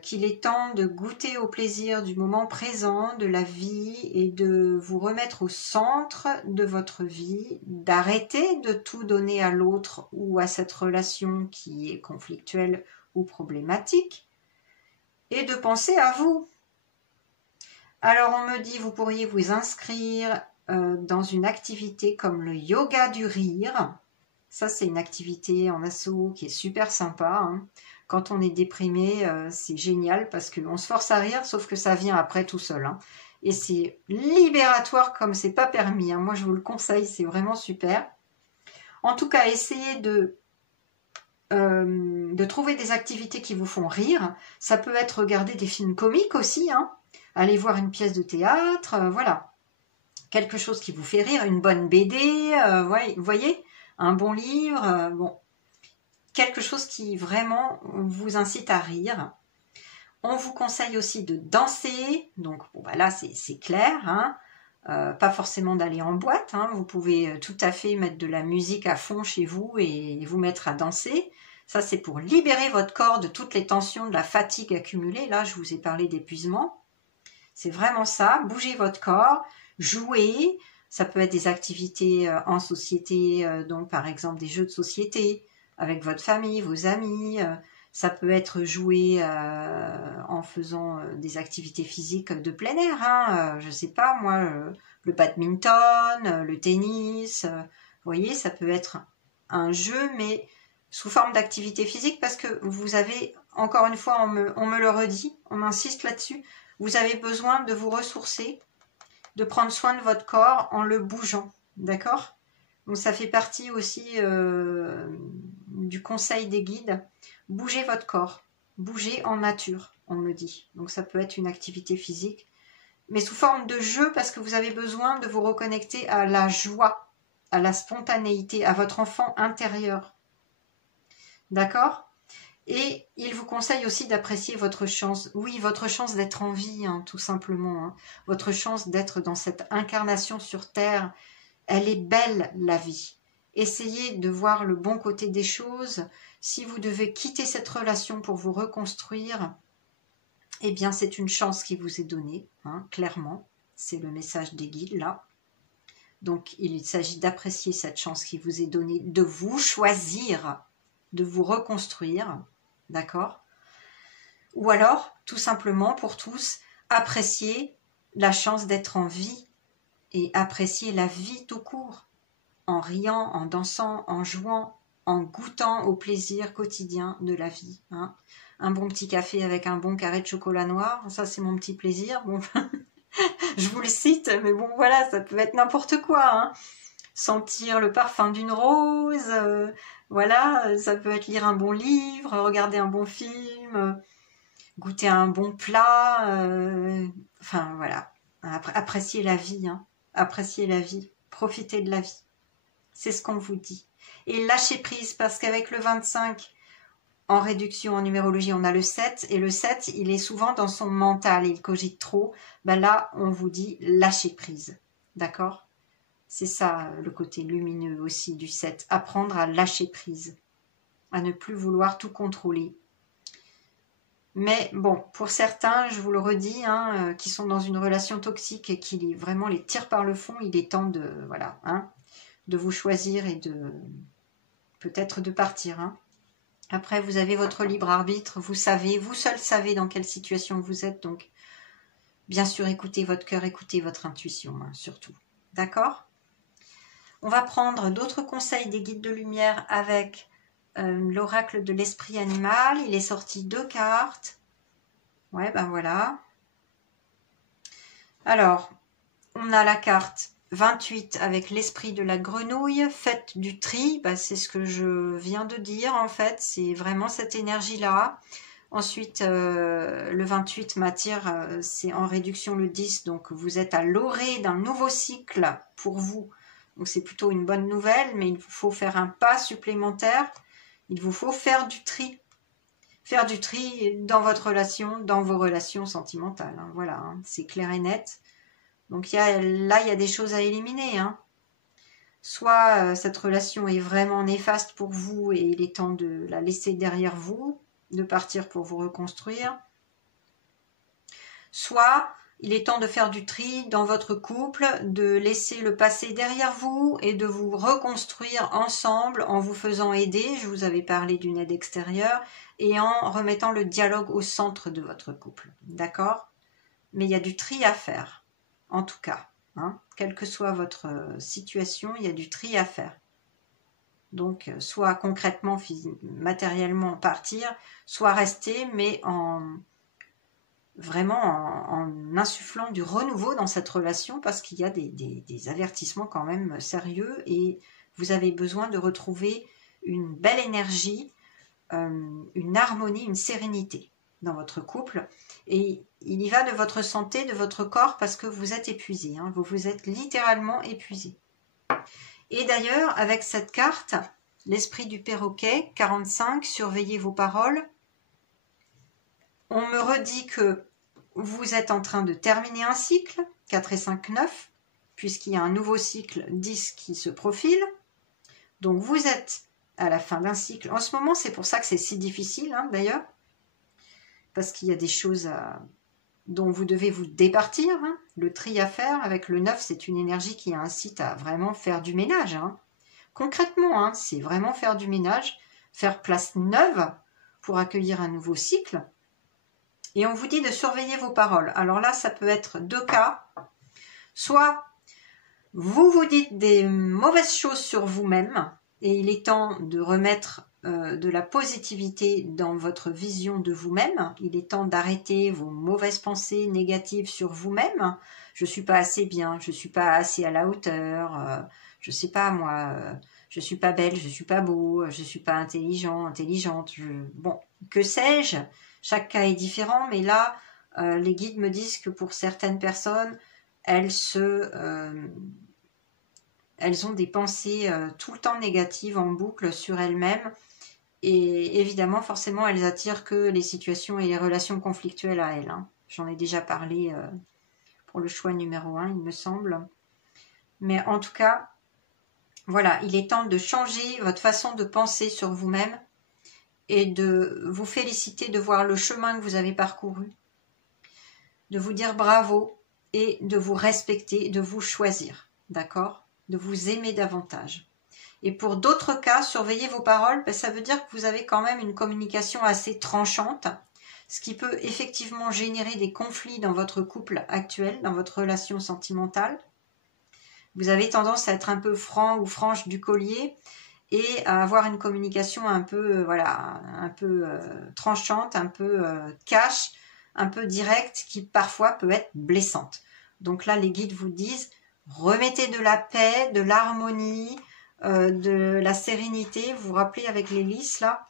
qu'il est temps de goûter au plaisir du moment présent, de la vie, et de vous remettre au centre de votre vie, d'arrêter de tout donner à l'autre ou à cette relation qui est conflictuelle ou problématique, et de penser à vous. Alors on me dit, vous pourriez vous inscrire dans une activité comme le yoga du rire. Ça, c'est une activité en asso qui est super sympa. Hein. Quand on est déprimé, c'est génial parce qu'on se force à rire, sauf que ça vient après tout seul. Hein. Et c'est libératoire comme c'est pas permis. Hein. Moi, je vous le conseille, c'est vraiment super. En tout cas, essayez de trouver des activités qui vous font rire. Ça peut être regarder des films comiques aussi. Hein. Aller voir une pièce de théâtre, voilà. Quelque chose qui vous fait rire, une bonne BD, vous voyez, un bon livre, bon, quelque chose qui vraiment vous incite à rire. On vous conseille aussi de danser, donc bon, bah là c'est clair, hein, pas forcément d'aller en boîte, hein, vous pouvez tout à fait mettre de la musique à fond chez vous et vous mettre à danser. Ça c'est pour libérer votre corps de toutes les tensions, de la fatigue accumulée. Là je vous ai parlé d'épuisement, c'est vraiment ça, bougez votre corps, jouez. Ça peut être des activités en société, donc par exemple des jeux de société avec votre famille, vos amis. Ça peut être joué en faisant des activités physiques de plein air. Hein, je sais pas moi, le badminton, le tennis. Vous voyez, ça peut être un jeu, mais sous forme d'activité physique parce que vous avez, encore une fois, on me le redit, on insiste là-dessus, vous avez besoin de vous ressourcer, de prendre soin de votre corps en le bougeant, d'accord? Donc ça fait partie aussi du conseil des guides. Bougez votre corps, bougez en nature, on me dit. Donc ça peut être une activité physique, mais sous forme de jeu parce que vous avez besoin de vous reconnecter à la joie, à la spontanéité, à votre enfant intérieur. D'accord? Et il vous conseille aussi d'apprécier votre chance. Oui, votre chance d'être en vie, hein, tout simplement. Hein. Votre chance d'être dans cette incarnation sur Terre. Elle est belle, la vie. Essayez de voir le bon côté des choses. Si vous devez quitter cette relation pour vous reconstruire, eh bien, c'est une chance qui vous est donnée, hein, clairement. C'est le message des guides, là. Donc, il s'agit d'apprécier cette chance qui vous est donnée, de vous choisir, de vous reconstruire. D'accord? Ou alors, tout simplement, pour tous, apprécier la chance d'être en vie et apprécier la vie tout court, en riant, en dansant, en jouant, en goûtant au plaisir quotidien de la vie. Hein. Un bon petit café avec un bon carré de chocolat noir, ça c'est mon petit plaisir. Bon, je vous le cite, mais bon voilà, ça peut être n'importe quoi. Hein. Sentir le parfum d'une rose, voilà, ça peut être lire un bon livre, regarder un bon film, goûter un bon plat, enfin voilà, apprécier la vie, hein, apprécier la vie, profiter de la vie, c'est ce qu'on vous dit. Et lâcher prise, parce qu'avec le 25, en réduction en numérologie, on a le 7, et le 7, il est souvent dans son mental, il cogite trop, ben là, on vous dit lâcher prise, d'accord ? C'est ça le côté lumineux aussi du 7, apprendre à lâcher prise, à ne plus vouloir tout contrôler. Mais bon, pour certains, je vous le redis, hein, qui sont dans une relation toxique et qui vraiment les tirent par le fond, il est temps de, voilà, hein, de vous choisir et de peut-être de partir. Hein. Après, vous avez votre libre arbitre, vous savez, vous seul savez dans quelle situation vous êtes, donc bien sûr, écoutez votre cœur, écoutez votre intuition, hein, surtout. D'accord ? On va prendre d'autres conseils des guides de lumière avec l'oracle de l'esprit animal. Il est sorti 2 cartes. Ouais, ben voilà. Alors, on a la carte 28 avec l'esprit de la grenouille. Faites du tri, ben c'est ce que je viens de dire en fait. C'est vraiment cette énergie-là. Ensuite, le 28 m'attire, c'est en réduction le 10, donc vous êtes à l'orée d'un nouveau cycle pour vous. Donc c'est plutôt une bonne nouvelle, mais il vous faut faire un pas supplémentaire. Il vous faut faire du tri. Faire du tri dans votre relation, dans vos relations sentimentales. Hein, voilà, hein, c'est clair et net. Donc là, il y a des choses à éliminer. Hein. Soit cette relation est vraiment néfaste pour vous et il est temps de la laisser derrière vous, de partir pour vous reconstruire. Soit il est temps de faire du tri dans votre couple, de laisser le passé derrière vous et de vous reconstruire ensemble en vous faisant aider. Je vous avais parlé d'une aide extérieure et en remettant le dialogue au centre de votre couple. D'accord? Mais il y a du tri à faire, en tout cas. Hein, quelle que soit votre situation, il y a du tri à faire. Donc, soit concrètement, matériellement partir, soit rester, mais vraiment en insufflant du renouveau dans cette relation parce qu'il y a des avertissements quand même sérieux et vous avez besoin de retrouver une belle énergie, une harmonie, une sérénité dans votre couple. Et il y va de votre santé, de votre corps parce que vous êtes épuisé. Hein, vous vous êtes littéralement épuisé. Et d'ailleurs, avec cette carte, l'esprit du perroquet, 45, surveillez vos paroles. On me redit que vous êtes en train de terminer un cycle, 4 et 5, 9, puisqu'il y a un nouveau cycle 10 qui se profile. Donc vous êtes à la fin d'un cycle. En ce moment, c'est pour ça que c'est si difficile, hein, d'ailleurs, parce qu'il y a des choses dont vous devez vous départir. Hein. Le tri à faire avec le 9, c'est une énergie qui incite à vraiment faire du ménage. Hein. Concrètement, hein, c'est vraiment faire du ménage, faire place neuve pour accueillir un nouveau cycle. Et on vous dit de surveiller vos paroles. Alors là, ça peut être deux cas. Soit vous vous dites des mauvaises choses sur vous-même et il est temps de remettre de la positivité dans votre vision de vous-même. Il est temps d'arrêter vos mauvaises pensées négatives sur vous-même. Je ne suis pas assez bien, je ne suis pas assez à la hauteur, je ne sais pas moi, je ne suis pas belle, je ne suis pas beau, je ne suis pas intelligent, intelligente. Bon, que sais-je? Chaque cas est différent, mais là, les guides me disent que pour certaines personnes, elles ont des pensées tout le temps négatives en boucle sur elles-mêmes. Et évidemment, forcément, elles attirent que les situations et les relations conflictuelles à elles. Hein. J'en ai déjà parlé pour le choix numéro 1, il me semble. Mais en tout cas, voilà, il est temps de changer votre façon de penser sur vous-même et de vous féliciter de voir le chemin que vous avez parcouru, de vous dire bravo et de vous respecter, de vous choisir, d'accord? De vous aimer davantage. Et pour d'autres cas, surveillez vos paroles, ben ça veut dire que vous avez quand même une communication assez tranchante, ce qui peut effectivement générer des conflits dans votre couple actuel, dans votre relation sentimentale. Vous avez tendance à être un peu franc ou franche du collier et à avoir une communication un peu, tranchante, un peu cash, un peu directe, qui parfois peut être blessante. Donc là, les guides vous disent, remettez de la paix, de l'harmonie, de la sérénité. Vous vous rappelez avec les lys là,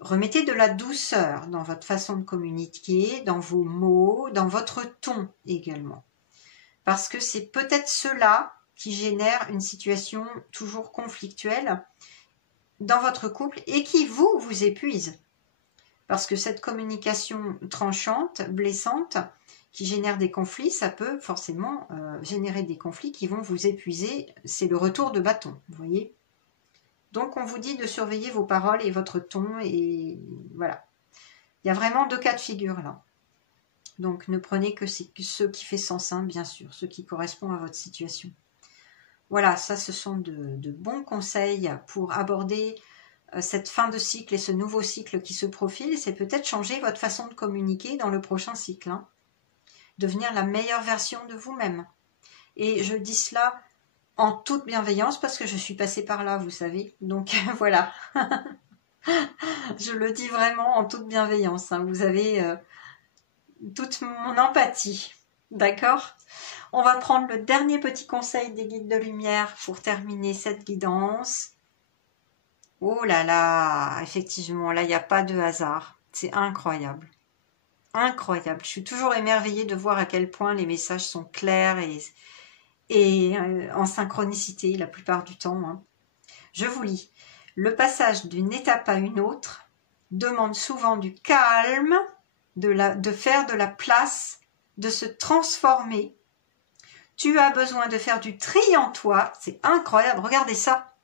remettez de la douceur dans votre façon de communiquer, dans vos mots, dans votre ton également. Parce que c'est peut-être cela qui génère une situation toujours conflictuelle dans votre couple et qui vous épuise. Parce que cette communication tranchante, blessante, qui génère des conflits, ça peut forcément générer des conflits qui vont vous épuiser. C'est le retour de bâton, vous voyez. Donc on vous dit de surveiller vos paroles et votre ton, et voilà. Il y a vraiment deux cas de figure là. Donc ne prenez que ce qui fait sens, hein, bien sûr, ce qui correspond à votre situation. Voilà, ça ce sont de bons conseils pour aborder cette fin de cycle et ce nouveau cycle qui se profile. C'est peut-être changer votre façon de communiquer dans le prochain cycle. Hein. Devenir la meilleure version de vous-même. Et je dis cela en toute bienveillance parce que je suis passée par là, vous savez. Donc voilà. Je le dis vraiment en toute bienveillance. Hein. Vous avez toute mon empathie. D'accord ? On va prendre le dernier petit conseil des guides de lumière pour terminer cette guidance. Oh là là, effectivement, là, il n'y a pas de hasard. C'est incroyable. Incroyable. Je suis toujours émerveillée de voir à quel point les messages sont clairs et en synchronicité la plupart du temps. Hein. Je vous lis. Le passage d'une étape à une autre demande souvent du calme, de faire de la place, de se transformer. Tu as besoin de faire du tri en toi. C'est incroyable. Regardez ça.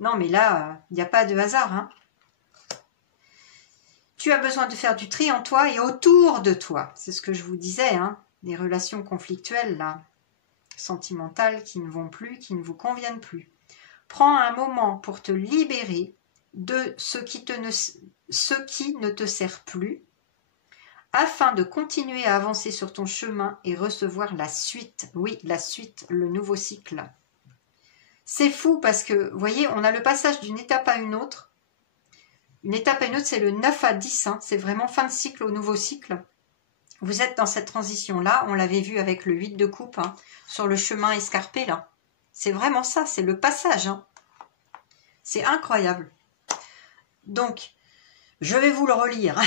Non, mais là, il n'y a pas de hasard. Hein. Tu as besoin de faire du tri en toi et autour de toi. C'est ce que je vous disais. Hein. Des relations conflictuelles, là, sentimentales qui ne vont plus, qui ne vous conviennent plus. Prends un moment pour te libérer de ce qui ne te sert plus, afin de continuer à avancer sur ton chemin et recevoir la suite. Oui, la suite, le nouveau cycle. C'est fou parce que, vous voyez, on a le passage d'une étape à une autre. Une étape à une autre, c'est le 9 à 10. Hein, c'est vraiment fin de cycle au nouveau cycle. Vous êtes dans cette transition-là. On l'avait vu avec le 8 de coupe, hein, sur le chemin escarpé, là. C'est vraiment ça, c'est le passage. Hein. C'est incroyable. Donc, je vais vous le relire,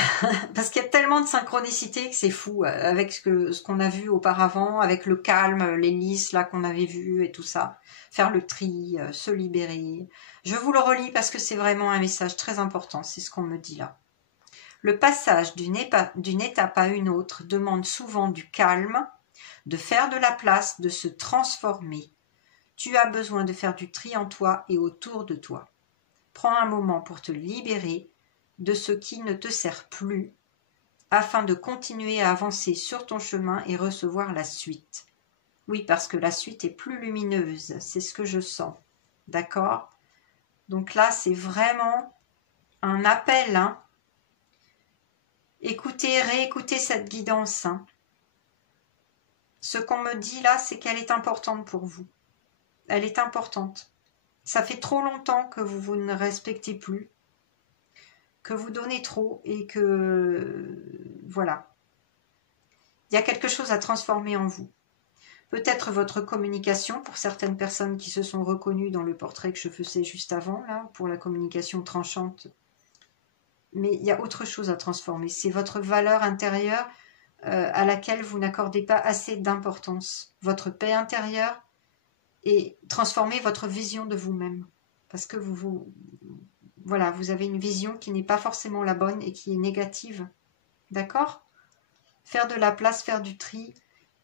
parce qu'il y a tellement de synchronicité que c'est fou, avec ce qu'on a vu auparavant, avec le calme, les lys là qu'on avait vu et tout ça. Faire le tri, se libérer. Je vous le relis parce que c'est vraiment un message très important, c'est ce qu'on me dit là. Le passage d'une étape à une autre demande souvent du calme, de faire de la place, de se transformer. Tu as besoin de faire du tri en toi et autour de toi. Prends un moment pour te libérer de ce qui ne te sert plus, afin de continuer à avancer sur ton chemin et recevoir la suite. Oui, parce que la suite est plus lumineuse, c'est ce que je sens. D'accord? Donc là, c'est vraiment un appel. Hein. Écoutez, réécoutez cette guidance. Hein. Ce qu'on me dit là, c'est qu'elle est importante pour vous. Elle est importante. Ça fait trop longtemps que vous ne respectez plus, que vous donnez trop et que, voilà. Il y a quelque chose à transformer en vous. Peut-être votre communication, pour certaines personnes qui se sont reconnues dans le portrait que je faisais juste avant, là, pour la communication tranchante. Mais il y a autre chose à transformer. C'est votre valeur intérieure à laquelle vous n'accordez pas assez d'importance. Votre paix intérieure et transformer votre vision de vous-même. Parce que voilà, vous avez une vision qui n'est pas forcément la bonne et qui est négative. D'accord? Faire de la place, faire du tri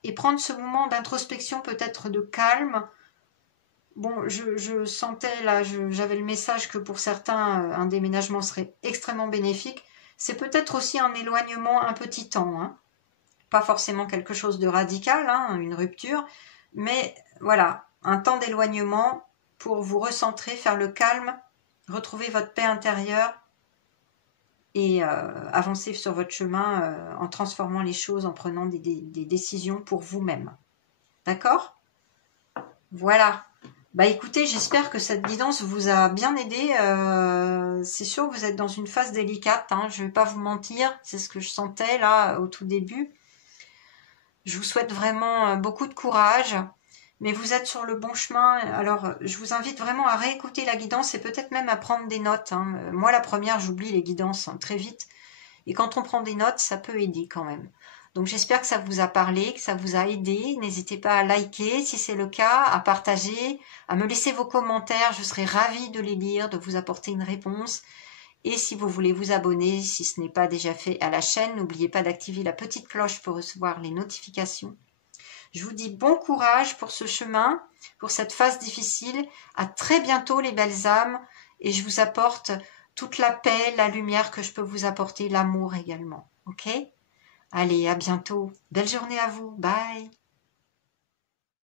et prendre ce moment d'introspection, peut-être de calme. Bon, je sentais là, j'avais le message que pour certains, un déménagement serait extrêmement bénéfique. C'est peut-être aussi un éloignement un petit temps. Hein. Pas forcément quelque chose de radical, hein, une rupture. Mais voilà, un temps d'éloignement pour vous recentrer, faire le calme, retrouver votre paix intérieure et avancer sur votre chemin en transformant les choses, en prenant des décisions pour vous-même. D'accord? Voilà. Bah écoutez, j'espère que cette guidance vous a bien aidé. C'est sûr que vous êtes dans une phase délicate, hein, je ne vais pas vous mentir, c'est ce que je sentais là au tout début. Je vous souhaite vraiment beaucoup de courage. Mais vous êtes sur le bon chemin, alors je vous invite vraiment à réécouter la guidance et peut-être même à prendre des notes. Hein. Moi, la première, j'oublie les guidances très vite. Et quand on prend des notes, ça peut aider quand même. Donc j'espère que ça vous a parlé, que ça vous a aidé. N'hésitez pas à liker si c'est le cas, à partager, à me laisser vos commentaires. Je serai ravie de les lire, de vous apporter une réponse. Et si vous voulez vous abonner, si ce n'est pas déjà fait à la chaîne, n'oubliez pas d'activer la petite cloche pour recevoir les notifications. Je vous dis bon courage pour ce chemin, pour cette phase difficile. À très bientôt les belles âmes et je vous apporte toute la paix, la lumière que je peux vous apporter, l'amour également. Ok? Allez, à bientôt. Belle journée à vous. Bye.